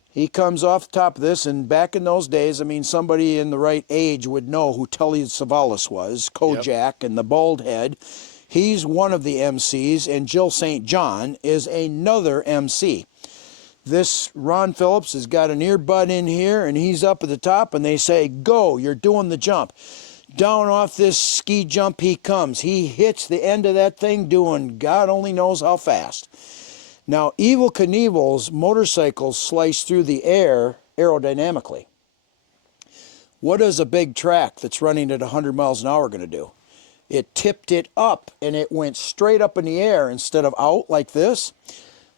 He comes off the top of this, and back in those days, I mean, somebody in the right age would know who Telly Savalas was, Kojak, yep, and the bald head. He's one of the MCs, and Jill St. John is another MC. This Ron Phillips has got an earbud in here, and he's up at the top, and they say, go, you're doing the jump. Down off this ski jump he comes. He hits the end of that thing doing God only knows how fast. Now, Evel Knievel's motorcycles slice through the air aerodynamically. What is a big track that's running at 100 miles an hour going to do? It tipped it up, and it went straight up in the air instead of out like this.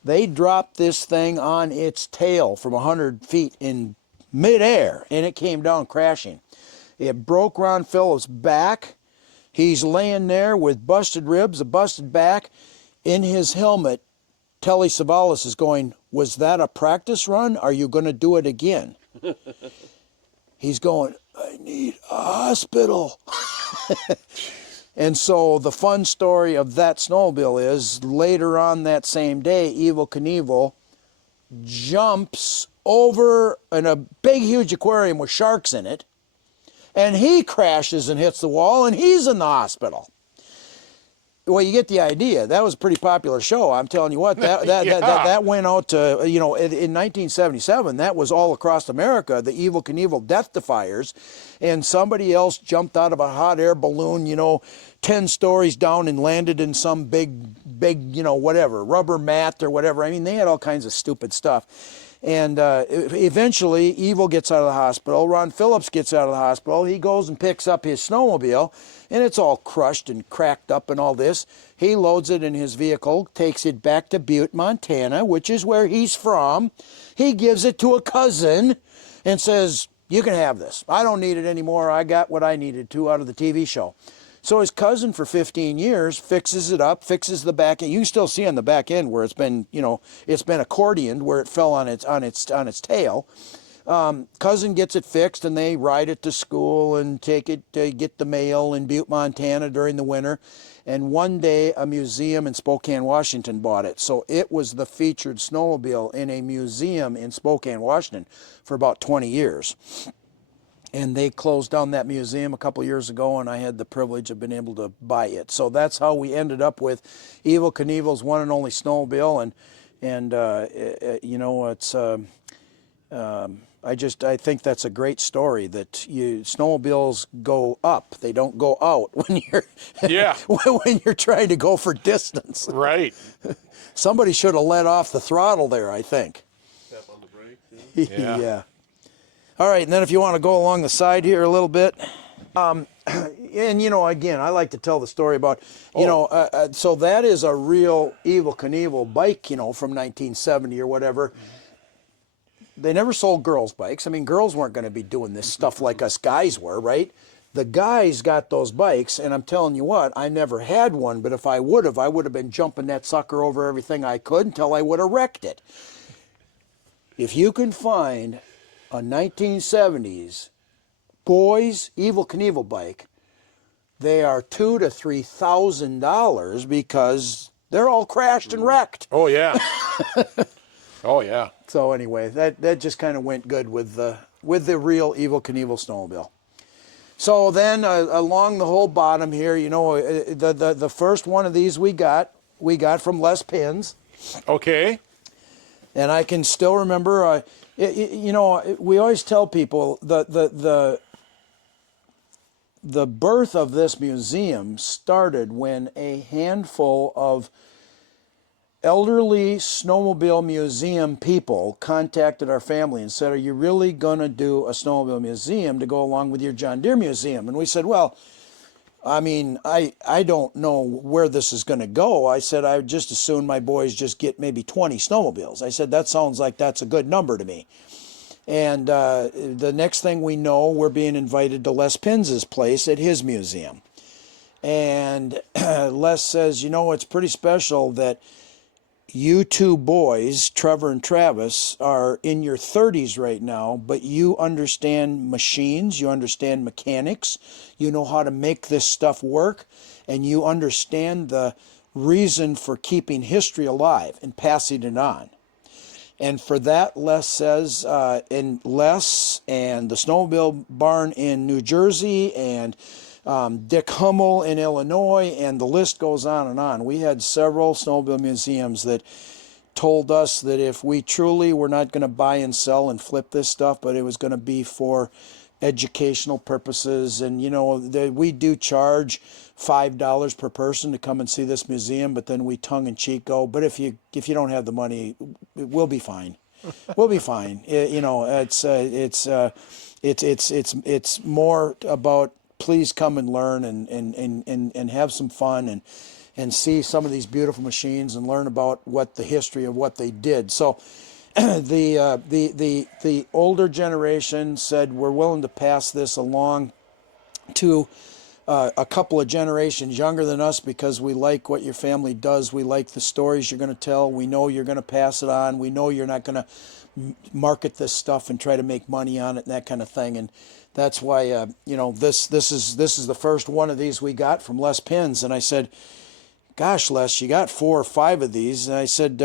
They dropped this thing on its tail from 100 feet in midair, and it came down crashing. It broke Ron Phillips' back. He's laying there with busted ribs, a busted back. In his helmet, Telly Savalas is going, was that a practice run? Are you going to do it again? He's going, I need a hospital. And so the fun story of that snowmobile is later on that same day, Evel Knievel jumps over in a big, huge aquarium with sharks in it, and he crashes and hits the wall, and he's in the hospital. Well, you get the idea. That was a pretty popular show. I'm telling you what, that went out to, in 1977, that was all across America, the Evel Knievel Death Defiers, and somebody else jumped out of a hot air balloon, 10 stories down and landed in some big, whatever, rubber mat or whatever. I mean, they had all kinds of stupid stuff. And eventually, Evel gets out of the hospital. Ron Phillips gets out of the hospital. He goes and picks up his snowmobile, and it's all crushed and cracked up and all this. He loads it in his vehicle, takes it back to Butte, Montana, which is where he's from. He gives it to a cousin and says, you can have this. I don't need it anymore. I got what I needed to out of the TV show. So his cousin for 15 years fixes it up, fixes the back end. You can still see on the back end where it's been, it's been accordioned where it fell on its tail. Cousin gets it fixed, and they ride it to school and take it to get the mail in Butte, Montana during the winter. And one day a museum in Spokane, Washington bought it. So it was the featured snowmobile in a museum in Spokane, Washington for about 20 years. And they closed down that museum a couple years ago, and I had the privilege of being able to buy it. So that's how we ended up with Evel Knievel's one and only snowmobile. I think that's a great story, that snowmobiles go up, they don't go out when you're trying to go for distance. Right. Somebody should have let off the throttle there, I think. Step on the brake. Yeah. All right, and then if you want to go along the side here a little bit, and again, I like to tell the story about, so that is a real Evel Knievel bike, from 1970 or whatever. they never sold girls' bikes. I mean, girls weren't going to be doing this stuff like us guys were, right? The guys got those bikes, and I'm telling you what, I never had one, but if I would have been jumping that sucker over everything I could until I would have wrecked it. If you can find a 1970s boys Evel Knievel bike, they are $2,000 to $3,000 because they're all crashed and wrecked. Oh, yeah. Oh, yeah. So anyway, that just kind of went good with the real Evel Knievel snowmobile. So then along the whole bottom here, you know, the first one of these we got from Les Pins. Okay. And I can still remember, you know, we always tell people the birth of this museum started when a handful of elderly snowmobile museum people contacted our family and said, are you really going to do a snowmobile museum to go along with your John Deere museum? And we said, well, I mean, I don't know where this is going to go. I said, I would just as soon my boys just get maybe 20 snowmobiles. I said, that sounds like that's a good number to me. And the next thing we know, we're being invited to Les Pins' place at his museum. And Les says, you know, it's pretty special that you two boys, Trevor and Travis, are in your 30s right now, but you understand machines, you understand mechanics, you know how to make this stuff work, and you understand the reason for keeping history alive and passing it on. And for that, Les says, and Les and the Snowmobile Barn in New Jersey and Dick Hummel in Illinois, and the list goes on and on. We had several snowmobile museums that told us that if we truly were not going to buy and sell and flip this stuff, but it was going to be for educational purposes. And, you know, we do charge $5 per person to come and see this museum, but then we tongue-in-cheek go, but if you don't have the money, we'll be fine. We'll be fine. You know, it's more about please come and learn and have some fun and see some of these beautiful machines and learn about what the history of what they did. So the older generation said we're willing to pass this along to a couple of generations younger than us because we like what your family does. We like the stories you're going to tell. We know you're going to pass it on. We know you're not going to market this stuff and try to make money on it and that kind of thing. And that's why you know, this is the first one of these we got from Les Pins. And I said, gosh, Les, you got 4 or 5 of these. And I said,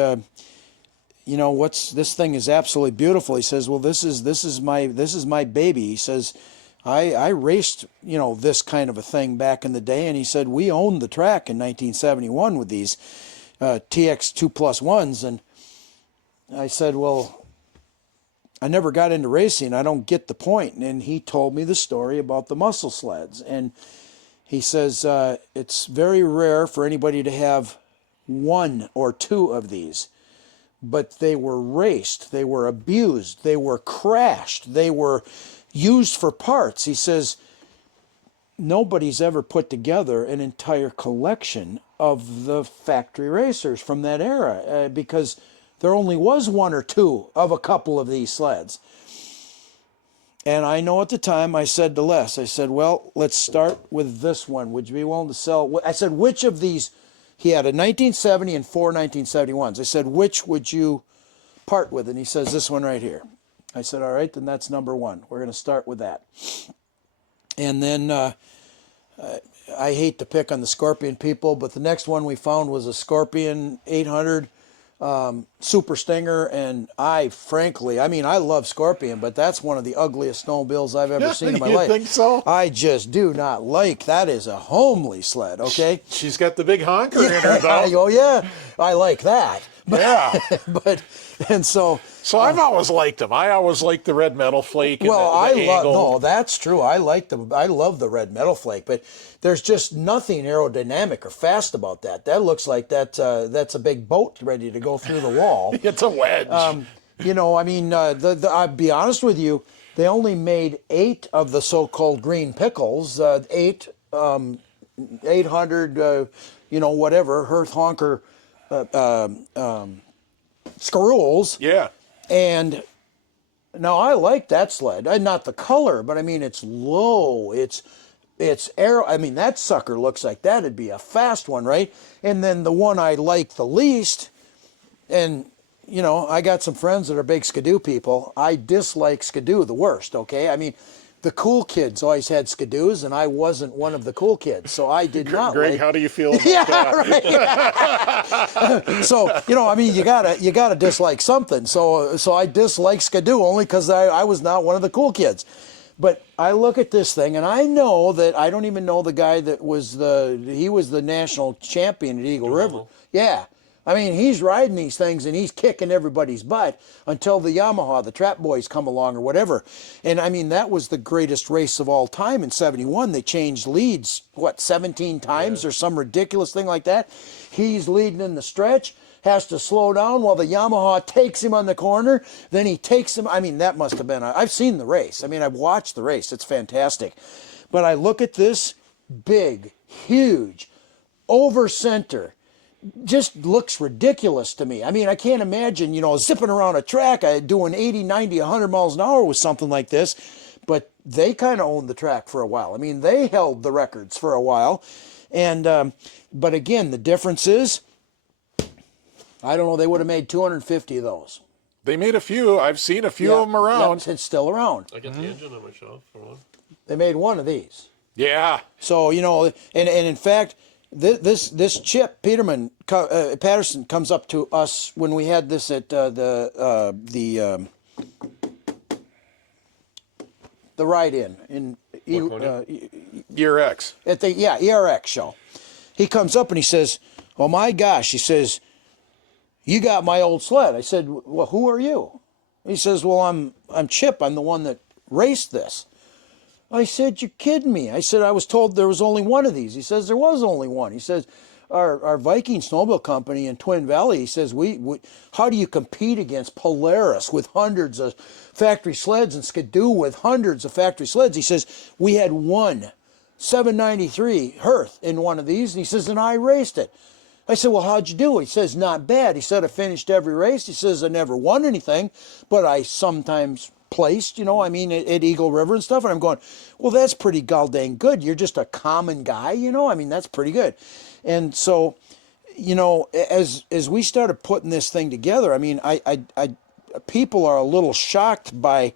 you know, this thing is absolutely beautiful. He says, well, this is my baby. He says, I raced, you know, this kind of a thing back in the day. And he said, we owned the track in 1971 with these TX 2+1s. And I said, well, I never got into racing. I don't get the point. And he told me the story about the muscle sleds. And he says, it's very rare for anybody to have 1 or 2 of these. But they were raced. They were abused. They were crashed. They were used for parts. He says, nobody's ever put together an entire collection of the factory racers from that era because there only was 1 or 2 of a couple of these sleds. And I know at the time I said to Les, I said, well, let's start with this one. Would you be willing to sell? I said, which of these? He had a 1970 and 4 1971s. I said, which would you part with? And he says, this one right here. I said, all right, then that's number 1. We're going to start with that. And then I hate to pick on the Scorpion people, but the next one we found was a Scorpion 800 Super Stinger, and frankly, I mean, I love Scorpion, but that's one of the ugliest snowmobiles I've ever seen in my life. You think so? I just do not like. That is a homely sled, okay? She's got the big honker in her, though. Oh, yeah, I like that. Yeah. So I've always liked them. I always liked the red metal flake. And well, the angle. No, that's true. I love the red metal flake, but there's just nothing aerodynamic or fast about that. That looks like that's a big boat ready to go through the wall. It's a wedge. You know, I mean, I'll be honest with you. They only made 8 of the so-called green pickles. 8 800, you know, whatever Hearth honker squirrels. Yeah. And Now I like that sled. Not the color, but I mean it's low. It's aero. I mean that sucker looks like that'd be a fast one, right? And then the one I like the least, and you know, I got some friends that are big Skidoo people. I dislike Skidoo the worst. Okay, I mean. The cool kids always had Skidoos, and I wasn't one of the cool kids, so I did not. Greg, like, how do you feel about yeah, that? right. So you know, I mean, you gotta dislike something. So I dislike Skidoo only because I was not one of the cool kids. But I look at this thing, and I know that I don't even know the guy that was he was the national champion at Eagle River. Yeah. I mean, he's riding these things and he's kicking everybody's butt until the Yamaha, the Trap Boys come along or whatever. And I mean, that was the greatest race of all time in '71. They changed leads, 17 times or some ridiculous thing like that. He's leading in the stretch, has to slow down while the Yamaha takes him on the corner. Then he takes him. I mean, that must have been, I've seen the race. I mean, I've watched the race. It's fantastic. But I look at this big, huge, over center, just looks ridiculous to me. I mean, I can't imagine, you know, zipping around a track, doing 80, 90, 100 miles an hour with something like this. But they kind of owned the track for a while. I mean, they held the records for a while. And, but again, the difference is, I don't know, they would have made 250 of those. They made a few. I've seen a few of them around. It's still around. I got the engine on my shelf for one. They made one of these. Yeah. So, you know, and in fact, this Chip Patterson comes up to us when we had this at the ride-in in ERX. at the ERX show. He comes up and he says, "Oh my gosh," he says, "you got my old sled." I said, "Well, who are you?" He says, "Well, I'm Chip. I'm the one that raced this." I said, "You're kidding me." I said, "I was told there was only one of these." He says, "There was only one." He says, our Viking Snowmobile Company in Twin Valley, he says, we how do you compete against Polaris with hundreds of factory sleds and Skidoo with hundreds of factory sleds? He says, "We had one 793 Hearth in one of these." And he says, "And I raced it." I said, "Well, how'd you do?" He says, "Not bad." He said, "I finished every race." He says, "I never won anything, but I sometimes placed, you know, I mean, at Eagle River and stuff." And I'm going, "Well, that's pretty dang good. You're just a common guy, you know? I mean, that's pretty good." And so, you know, as we started putting this thing together, I mean, I people are a little shocked by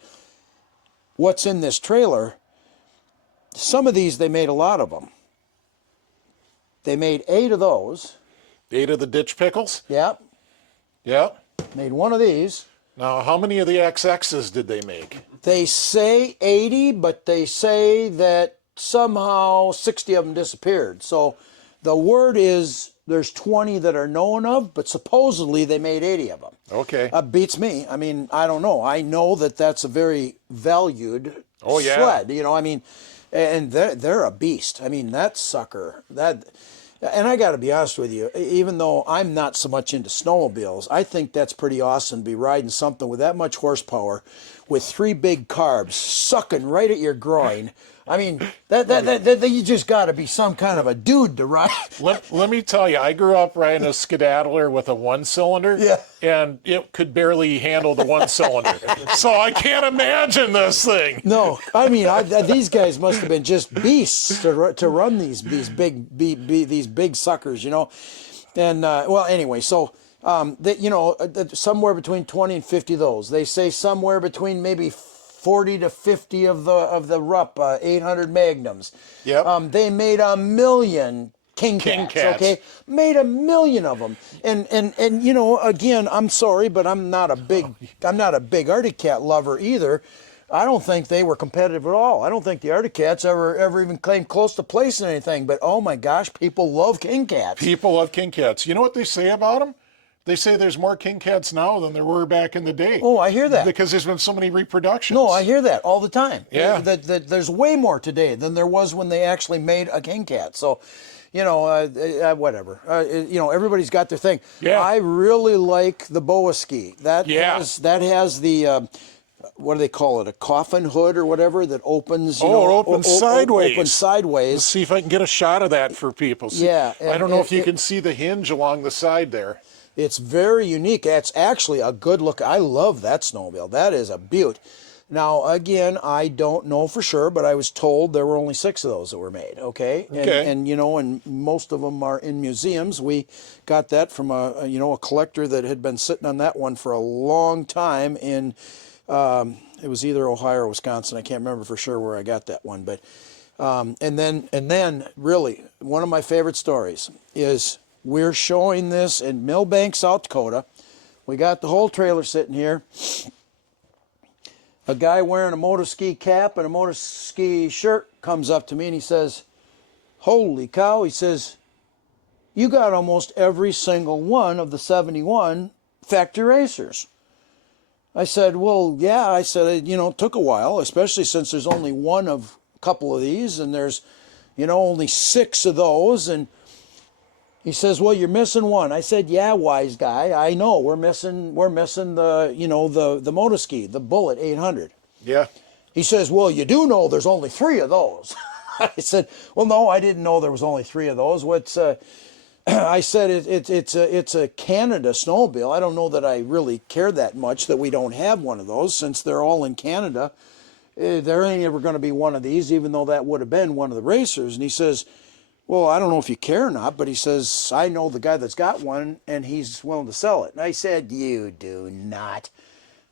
what's in this trailer. Some of these, they made a lot of them. They made 8 of those. 8 of the ditch pickles? Yep. Yep. Made one of these. Now, how many of the XXs did they make? They say 80, but they say that somehow 60 of them disappeared. So the word is there's 20 that are known of, but supposedly they made 80 of them. Okay. Beats me. I mean, I don't know. I know that that's a very valued sled. You know, I mean, and they're a beast. I mean, that sucker, and I got to be honest with you, even though I'm not so much into snowmobiles, I think that's pretty awesome to be riding something with that much horsepower with 3 big carbs sucking right at your groin. I mean, that you just got to be some kind of a dude to ride. Let me tell you, I grew up riding a skedaddler with a 1-cylinder, and it could barely handle the 1-cylinder. So I can't imagine this thing. No, I mean, these guys must have been just beasts to run these big suckers, you know. And well, anyway, so you know, somewhere between 20 and 50 of those. They say somewhere between maybe 40 to 50 of the Rupp 800 Magnums. Yep. They made 1 million King Cats. Okay, made 1 million of them. And you know, again, I'm sorry, but I'm not a big Arctic Cat lover either. I don't think they were competitive at all. I don't think the Arctic Cats ever even came close to placing anything. But oh my gosh, people love King Cats. People love King Cats. You know what they say about them? They say there's more King Cats now than there were back in the day. Oh, I hear that. Because there's been so many reproductions. No, I hear that all the time. Yeah. That there's way more today than there was when they actually made a King Cat. So, you know, whatever. You know, everybody's got their thing. Yeah. I really like the Boa Ski. That has the... what do they call it? A coffin hood or whatever that opens. You know, it opens sideways. Opens sideways. Let's see if I can get a shot of that for people. See, Yeah, I don't know if you can see the hinge along the side there. It's very unique. It's actually a good look. I love that snowmobile. That is a beaut. Now, again, I don't know for sure, but I was told there were only 6 of those that were made, okay? Okay. And you know, and most of them are in museums. We got that from a collector that had been sitting on that one for a long time in, it was either Ohio or Wisconsin. I can't remember for sure where I got that one. But, and then really, one of my favorite stories is we're showing this in Millbank, South Dakota. We got the whole trailer sitting here. A guy wearing a motor ski cap and a motor ski shirt comes up to me and he says, "Holy cow," he says, "you got almost every single one of the 71 factory racers." I said, "Well, yeah." I said, it took a while, especially since there's only one of a couple of these and there's, only 6 of those. And he says, "Well, you're missing one." I said, "Yeah, wise guy, I know. We're missing the the motor ski, the Bullet 800." Yeah. He says, "Well, you do know there's only 3 of those." I said, "Well, no, I didn't know there was only 3 of those. What's I said it's a Canada snowmobile. I don't know that I really care that much that we don't have one of those since they're all in Canada. There ain't ever going to be one of these, even though that would have been one of the racers." And he says, "Well, I don't know if you care or not," but he says, "I know the guy that's got one and he's willing to sell it." And I said, "You do not."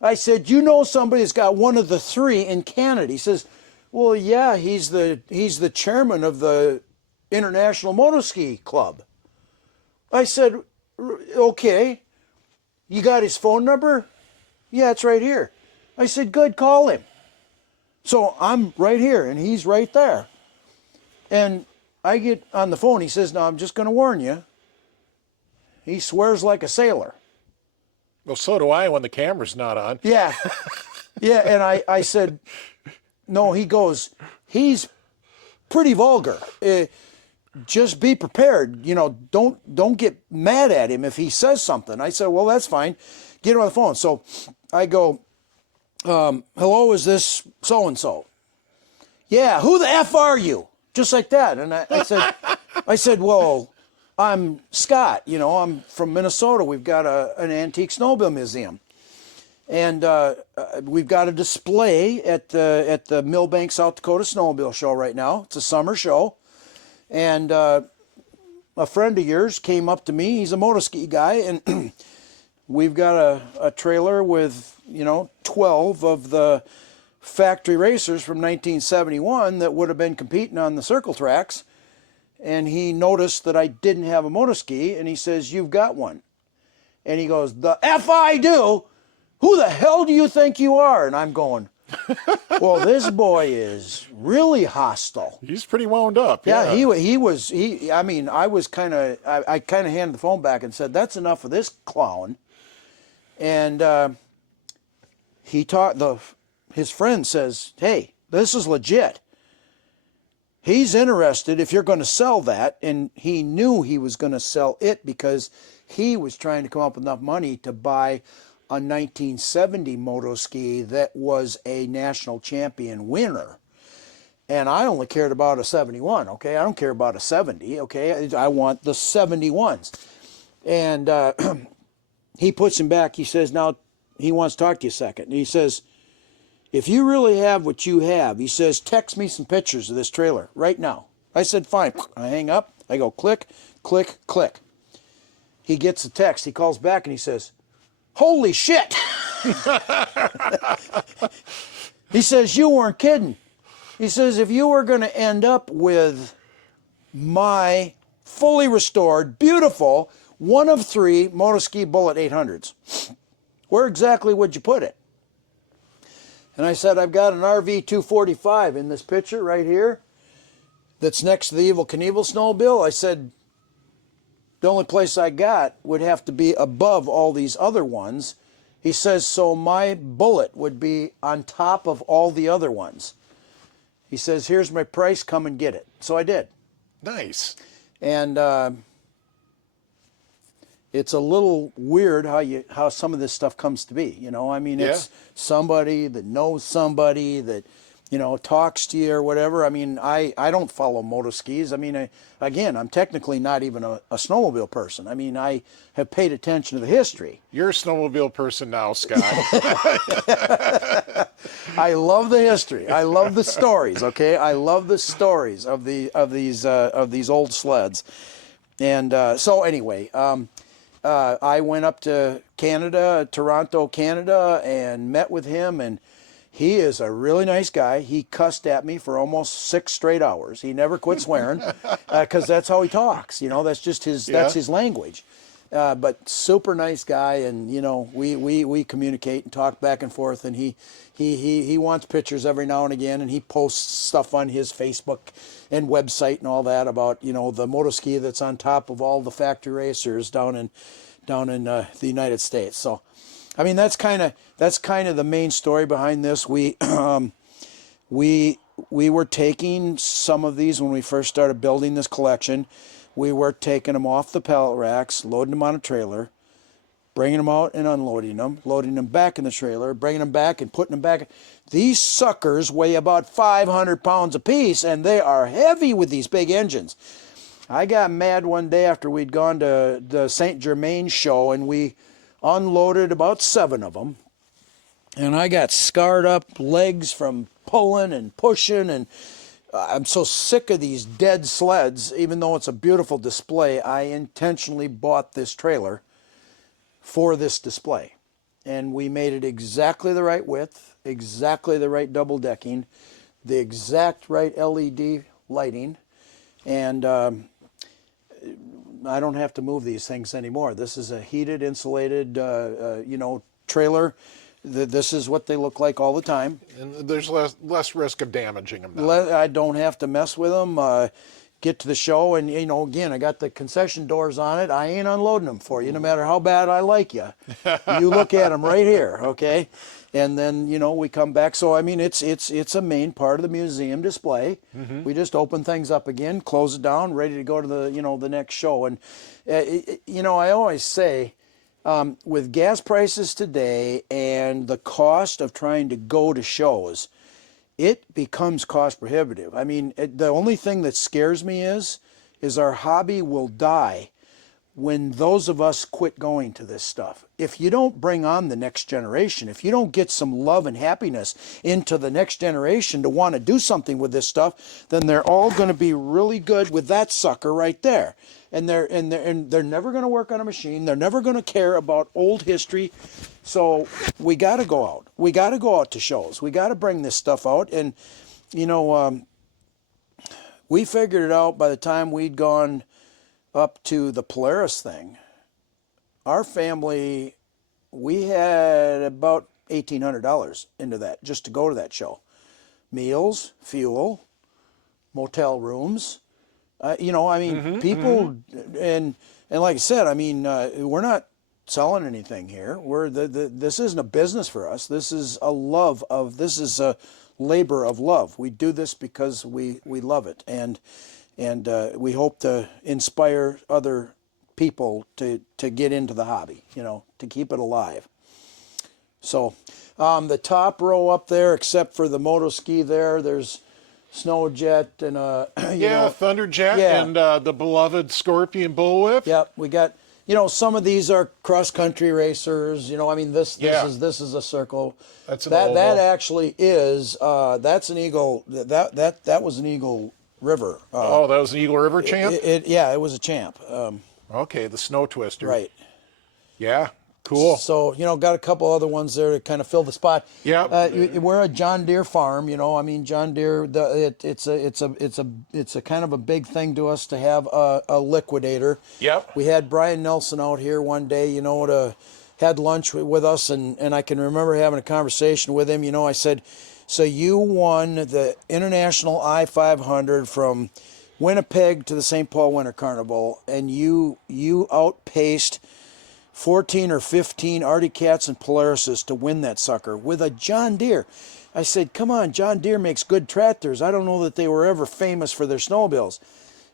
I said, "You know somebody that's got one of the 3 in Canada." He says, "Well, yeah, he's the chairman of the International Motor Ski Club." I said, "Okay, you got his phone number?" "Yeah, it's right here." I said, "Good, call him." So I'm right here and he's right there. And I get on the phone. He says, "Now, I'm just going to warn you." He swears like a sailor. Well, so do I when the camera's not on. Yeah. Yeah. And I said, "No," he goes, "He's pretty vulgar. Just be prepared. Don't get mad at him if he says something." I said, "Well, that's fine. Get him on the phone." So I go, "Hello, is this so-and-so?" "Yeah, who the F are you?" Just like that. And I said, "Well, I'm Scott. I'm from Minnesota. We've got an antique snowmobile museum. And we've got a display at the Millbank, South Dakota Snowmobile Show right now. It's a summer show. And a friend of yours came up to me. He's a motor ski guy. And we've got a trailer with, 12 of the factory racers from 1971 that would have been competing on the circle tracks. And he noticed that I didn't have a motor ski, and he says, "You've got one." And he goes, "The F I do? Who the hell do you think you are?" And I'm going, well, this boy is really hostile. He's pretty wound up. Yeah, he was. I mean, I kind of handed the phone back and said, "That's enough of this clown." And his friend says, "Hey, this is legit. He's interested if you're going to sell that." And he knew he was going to sell it because he was trying to come up with enough money to buy a 1970 moto ski that was a national champion winner. And I only cared about a 71, okay? I don't care about a 70, okay? I want the 71s. And he puts him back. He says, "Now, he wants to talk to you a second." And he says, "If you really have what you have," he says, "text me some pictures of this trailer right now." I said, "Fine." I hang up. I go click, click, click. He gets the text. He calls back and he says, "Holy shit." He says, "You weren't kidding." He says, "If you were going to end up with my fully restored, beautiful, one of 3 Motoski Bullet 800s, where exactly would you put it?" And I said, "I've got an RV 245 in this picture right here that's next to the EVEL KNIEVE'Ls snowmobile." I said, "The only place I got would have to be above all these other ones." He says, "So my Bullet would be on top of all the other ones." He says, "Here's my price, come and get it." So I did. Nice. And it's a little weird how some of this stuff comes to be. I mean, it's somebody that knows somebody that you know, talks to you or whatever. I mean, I don't follow moto skis. I mean, again, I'm technically not even a snowmobile person. I mean, I have paid attention to the history. You're a snowmobile person now, Scott. I love the history. I love the stories. Okay, I love the stories of these old sleds. And so anyway, I went up to Canada, Toronto, Canada, and met with him. And he is a really nice guy. He cussed at me for almost 6 straight hours. He never quit swearing because that's how he talks. You know, that's just that's his language. But super nice guy, and you know, we communicate and talk back and forth. And he wants pictures every now and again, and he posts stuff on his Facebook and website and all that about, you know, the moto ski that's on top of all the factory racers down in the United States. So, I mean, that's kind of the main story behind this. We were taking some of these when we first started building this collection. We were taking them off the pallet racks, loading them on a trailer, bringing them out and unloading them, loading them back in the trailer, bringing them back and putting them back. These suckers weigh about 500 pounds apiece, and they are heavy with these big engines. I got mad one day after we'd gone to the St. Germain show, and we unloaded about 7 of them. And I got scarred up legs from pulling and pushing, and I'm so sick of these dead sleds. Even though it's a beautiful display, I intentionally bought this trailer for this display. And we made it exactly the right width, exactly the right double decking, the exact right LED lighting, and I don't have to move these things anymore. This is a heated, insulated, you know, trailer. This is what they look like all the time. And there's less risk of damaging them now. I don't have to mess with them. Get to the show, and you know, again, I got the concession doors on it. I ain't unloading them for you, no matter how bad I like you. You look at them right here, okay? And then, you know, we come back. So I mean, it's a main part of the museum display. Mm-hmm. We just open things up again, close it down, ready to go to the, you know, the next show. And you know, I always say, with gas prices today and the cost of trying to go to shows, it becomes cost prohibitive. I mean, the only thing that scares me is our hobby will die when those of us quit going to this stuff. If you don't bring on the next generation, if you don't get some love and happiness into the next generation to want to do something with this stuff, then they're all going to be really good with that sucker right there. And they're never going to work on a machine. They're never going to care about old history. So we got to go out. We got to go out to shows. We got to bring this stuff out. And, you know, we figured it out by the time we'd gone up to the Polaris thing. Our family, we had about $1,800 into that just to go to that show. Meals, fuel, motel rooms. You know, I mean, people, and like I said, I mean, we're not selling anything here. This isn't a business for us. This is this is a labor of love. We do this because we love it, and we hope to inspire other people to get into the hobby, you know, to keep it alive. So, the top row up there, except for the moto ski there's Snowjet and Thunderjet, yeah. and the beloved Scorpion Bullwhip. Yep, we got, you know, some of these are cross country racers. You know, I mean, this is a circle. That's an that oval. actually is that's an Eagle. That was an Eagle River. That was an Eagle River champ. It was a champ. Okay, the Snow Twister. Right. Yeah. Cool. So, you know, got a couple other ones there to kind of fill the spot. Yeah. We're a John Deere farm, you know. I mean, John Deere, it's a kind of a big thing to us to have a liquidator. Yep. We had Brian Nelson out here one day, you know, had lunch with us, and I can remember having a conversation with him. You know, I said, so you won the International I-500 from Winnipeg to the St. Paul Winter Carnival, and you outpaced 14 or 15 Arctic Cats and Polarises to win that sucker with a John Deere. I said, come on, John Deere makes good tractors. I don't know that they were ever famous for their snowmobiles.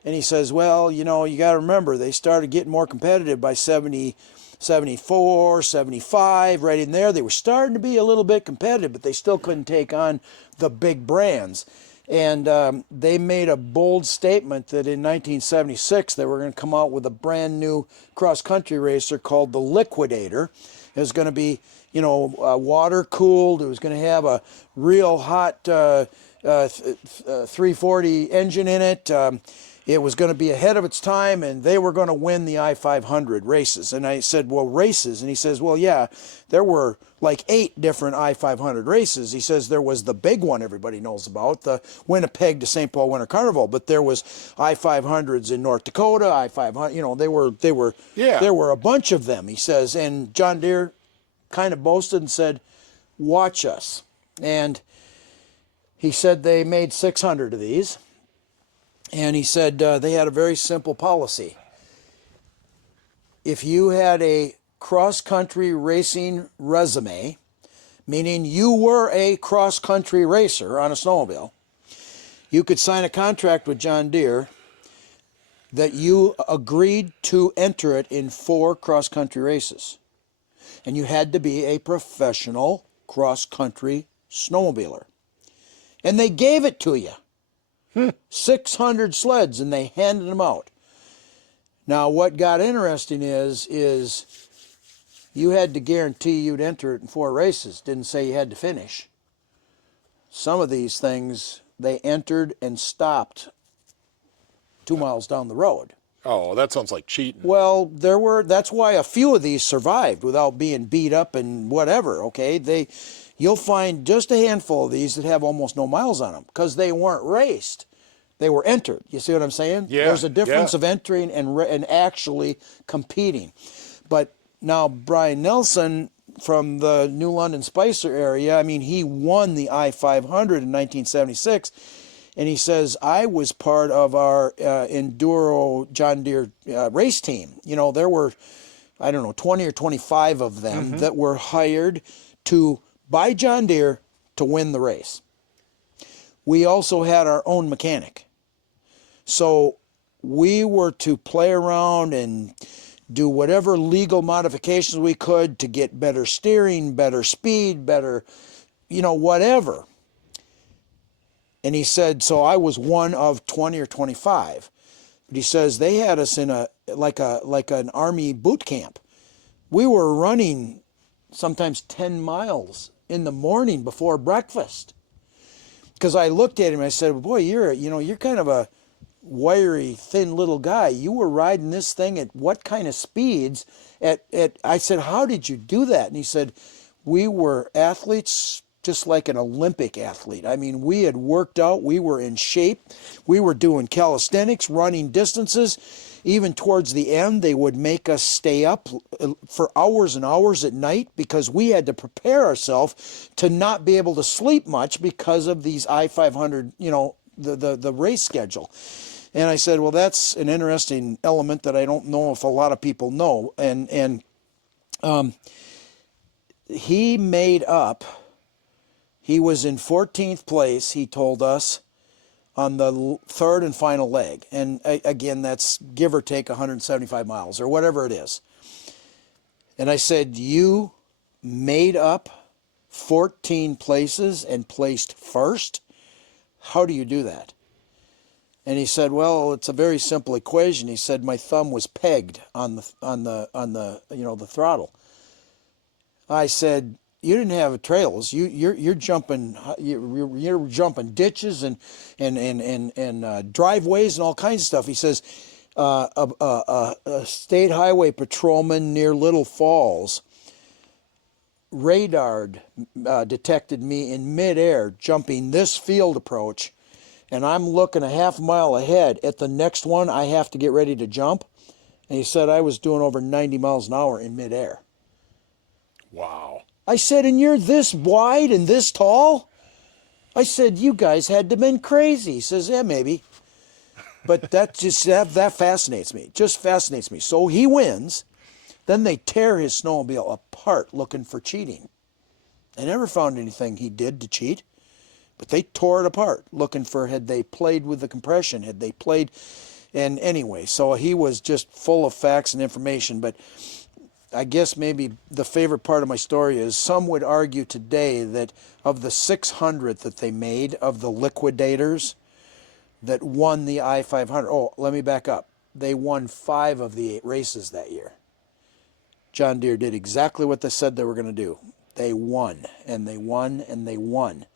And he says, well, you know, you got to remember, they started getting more competitive by 70, 74, 75, right in there. They were starting to be a little bit competitive, but they still couldn't take on the big brands. And they made a bold statement that in 1976 they were going to come out with a brand new cross-country racer called the Liquidator. It was going to be, water cooled. It was going to have a real hot 340 engine in it. It was going to be ahead of its time, and they were going to win the I-500 races. And I said, well, races? And he says, well, yeah, there were like 8 different I-500 races. He says there was the big one everybody knows about, the Winnipeg to St. Paul Winter Carnival, but there was I-500s in North Dakota, I-500, there were a bunch of them, he says. And John Deere kind of boasted and said, watch us. And he said they made 600 of these. And he said they had a very simple policy. If you had a cross-country racing resume, meaning you were a cross-country racer on a snowmobile, you could sign a contract with John Deere that you agreed to enter it in 4 cross-country races. And you had to be a professional cross-country snowmobiler. And they gave it to you. 600 sleds, and they handed them out. Now, what got interesting is you had to guarantee you'd enter it in 4 races. Didn't say you had to finish. Some of these things, they entered and stopped 2 miles down the road. Oh, that sounds like cheating. Well, that's why a few of these survived without being beat up and whatever, okay? You'll find just a handful of these that have almost no miles on them because they weren't raced. They were entered. You see what I'm saying? Yeah. There's a difference of entering and actually competing. But now Brian Nelson from the New London Spicer area, I mean, he won the I-500 in 1976. And he says, I was part of our Enduro John Deere race team. There were, 20 or 25 of them that were hired by John Deere to win the race. We also had our own mechanic. So we were to play around and do whatever legal modifications we could to get better steering, better speed, better, whatever. And he said, so I was one of 20 or 25. But he says they had us in like an army boot camp. We were running sometimes 10 miles in the morning before breakfast. Because I looked at him and I said, boy, you're kind of a wiry, thin little guy. You were riding this thing at what kind of speeds? I said, how did you do that? And he said, we were athletes just like an Olympic athlete. I mean, we had worked out, we were in shape, we were doing calisthenics, running distances. Even towards the end, they would make us stay up for hours and hours at night because we had to prepare ourselves to not be able to sleep much because of these I-500, the race schedule. And I said, well, that's an interesting element that I don't know if a lot of people know. And he made up. He was in 14th place, he told us, on the third and final leg. And again, that's give or take 175 miles or whatever it is. And I said, you made up 14 places and placed first? How do you do that? And he said, well, it's a very simple equation. He said, my thumb was pegged on the throttle. I said, you didn't have trails. You're jumping ditches and driveways and all kinds of stuff. He says a state highway patrolman near Little Falls radared detected me in midair jumping this field approach, and I'm looking a half mile ahead at the next one I have to get ready to jump. And he said I was doing over 90 miles an hour in midair. Wow. I said, and you're this wide and this tall? I said, you guys had to have been crazy. He says, yeah, maybe. But that fascinates me. Just fascinates me. So he wins. Then they tear his snowmobile apart looking for cheating. They never found anything he did to cheat. But they tore it apart looking for, had they played with the compression? Had they played? And anyway, so he was just full of facts and information. But I guess maybe the favorite part of my story is some would argue today that of the 600 that they made of the Liquidators that won the I-500. Oh, let me back up. They won 5 of the 8 races that year. John Deere did exactly what they said they were going to do. They won, and they won, and they won.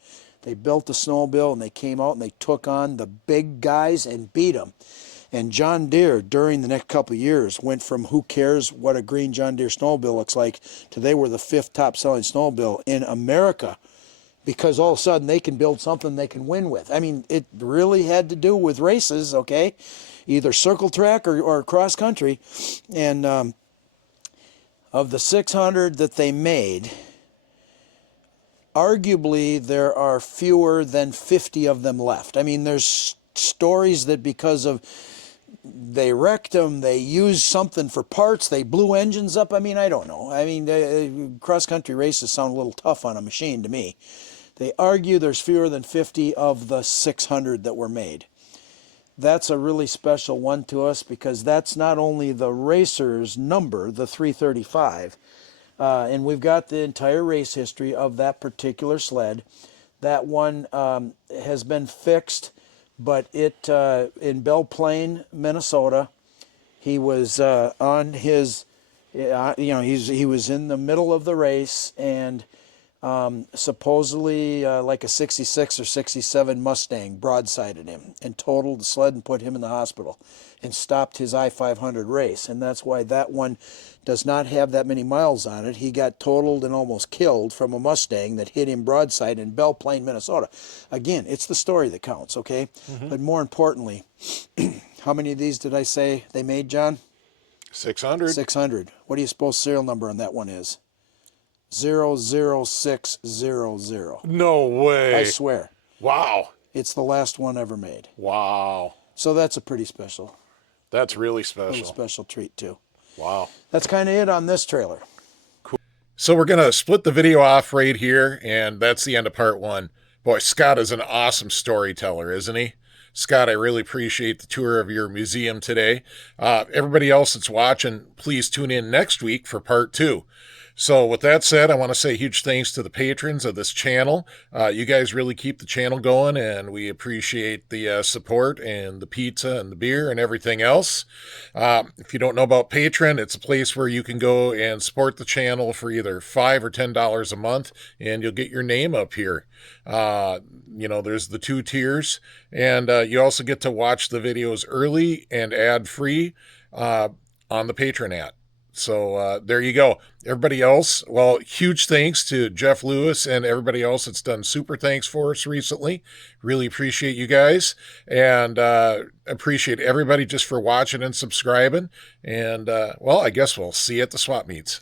They built the snowmobile, and they came out, and they took on the big guys and beat them. And John Deere, during the next couple of years, went from who cares what a green John Deere snowmobile looks like to they were the 5th top-selling snowmobile in America, because all of a sudden they can build something they can win with. I mean, it really had to do with races, okay? Either circle track or cross country. And of the 600 that they made, arguably there are fewer than 50 of them left. I mean, there's stories that because of they wrecked them, they used something for parts, they blew engines up. I mean, I don't know. I mean, cross-country races sound a little tough on a machine to me. They argue there's fewer than 50 of the 600 that were made. That's a really special one to us because that's not only the racer's number, the 335, and we've got the entire race history of that particular sled. That one has been fixed, but it in Belle Plaine, Minnesota, he was on his, he was in the middle of the race, and supposedly like a 66 or 67 Mustang broadsided him and totaled the sled and put him in the hospital and stopped his I-500 race. And that's why that one does not have that many miles on it. He got totaled and almost killed from a Mustang that hit him broadside in Belle Plaine, Minnesota. Again, it's the story that counts, okay? But more importantly, how many of these did I say they made, John? 600. 600. What do you suppose serial number on that one is? 00600. No way. I swear. Wow. It's the last one ever made. Wow. So that's a pretty special, That's really special. little special treat too. Wow. That's kind of it on this trailer. So we're going to split the video off right here, and that's the end of part 1. Boy, Scott is an awesome storyteller, isn't he? Scott, I really appreciate the tour of your museum today. Everybody else that's watching, please tune in next week for part 2. So with that said, I want to say huge thanks to the patrons of this channel. You guys really keep the channel going, and we appreciate the support and the pizza and the beer and everything else. If you don't know about Patreon, it's a place where you can go and support the channel for either $5 or $10 a month, and you'll get your name up here. There's the 2 tiers, and you also get to watch the videos early and ad-free on the Patreon app. So there you go. Everybody else, well, huge thanks to Jeff Lewis and everybody else that's done super thanks for us recently. Really appreciate you guys, and appreciate everybody just for watching and subscribing. And, well, I guess we'll see you at the swap meets.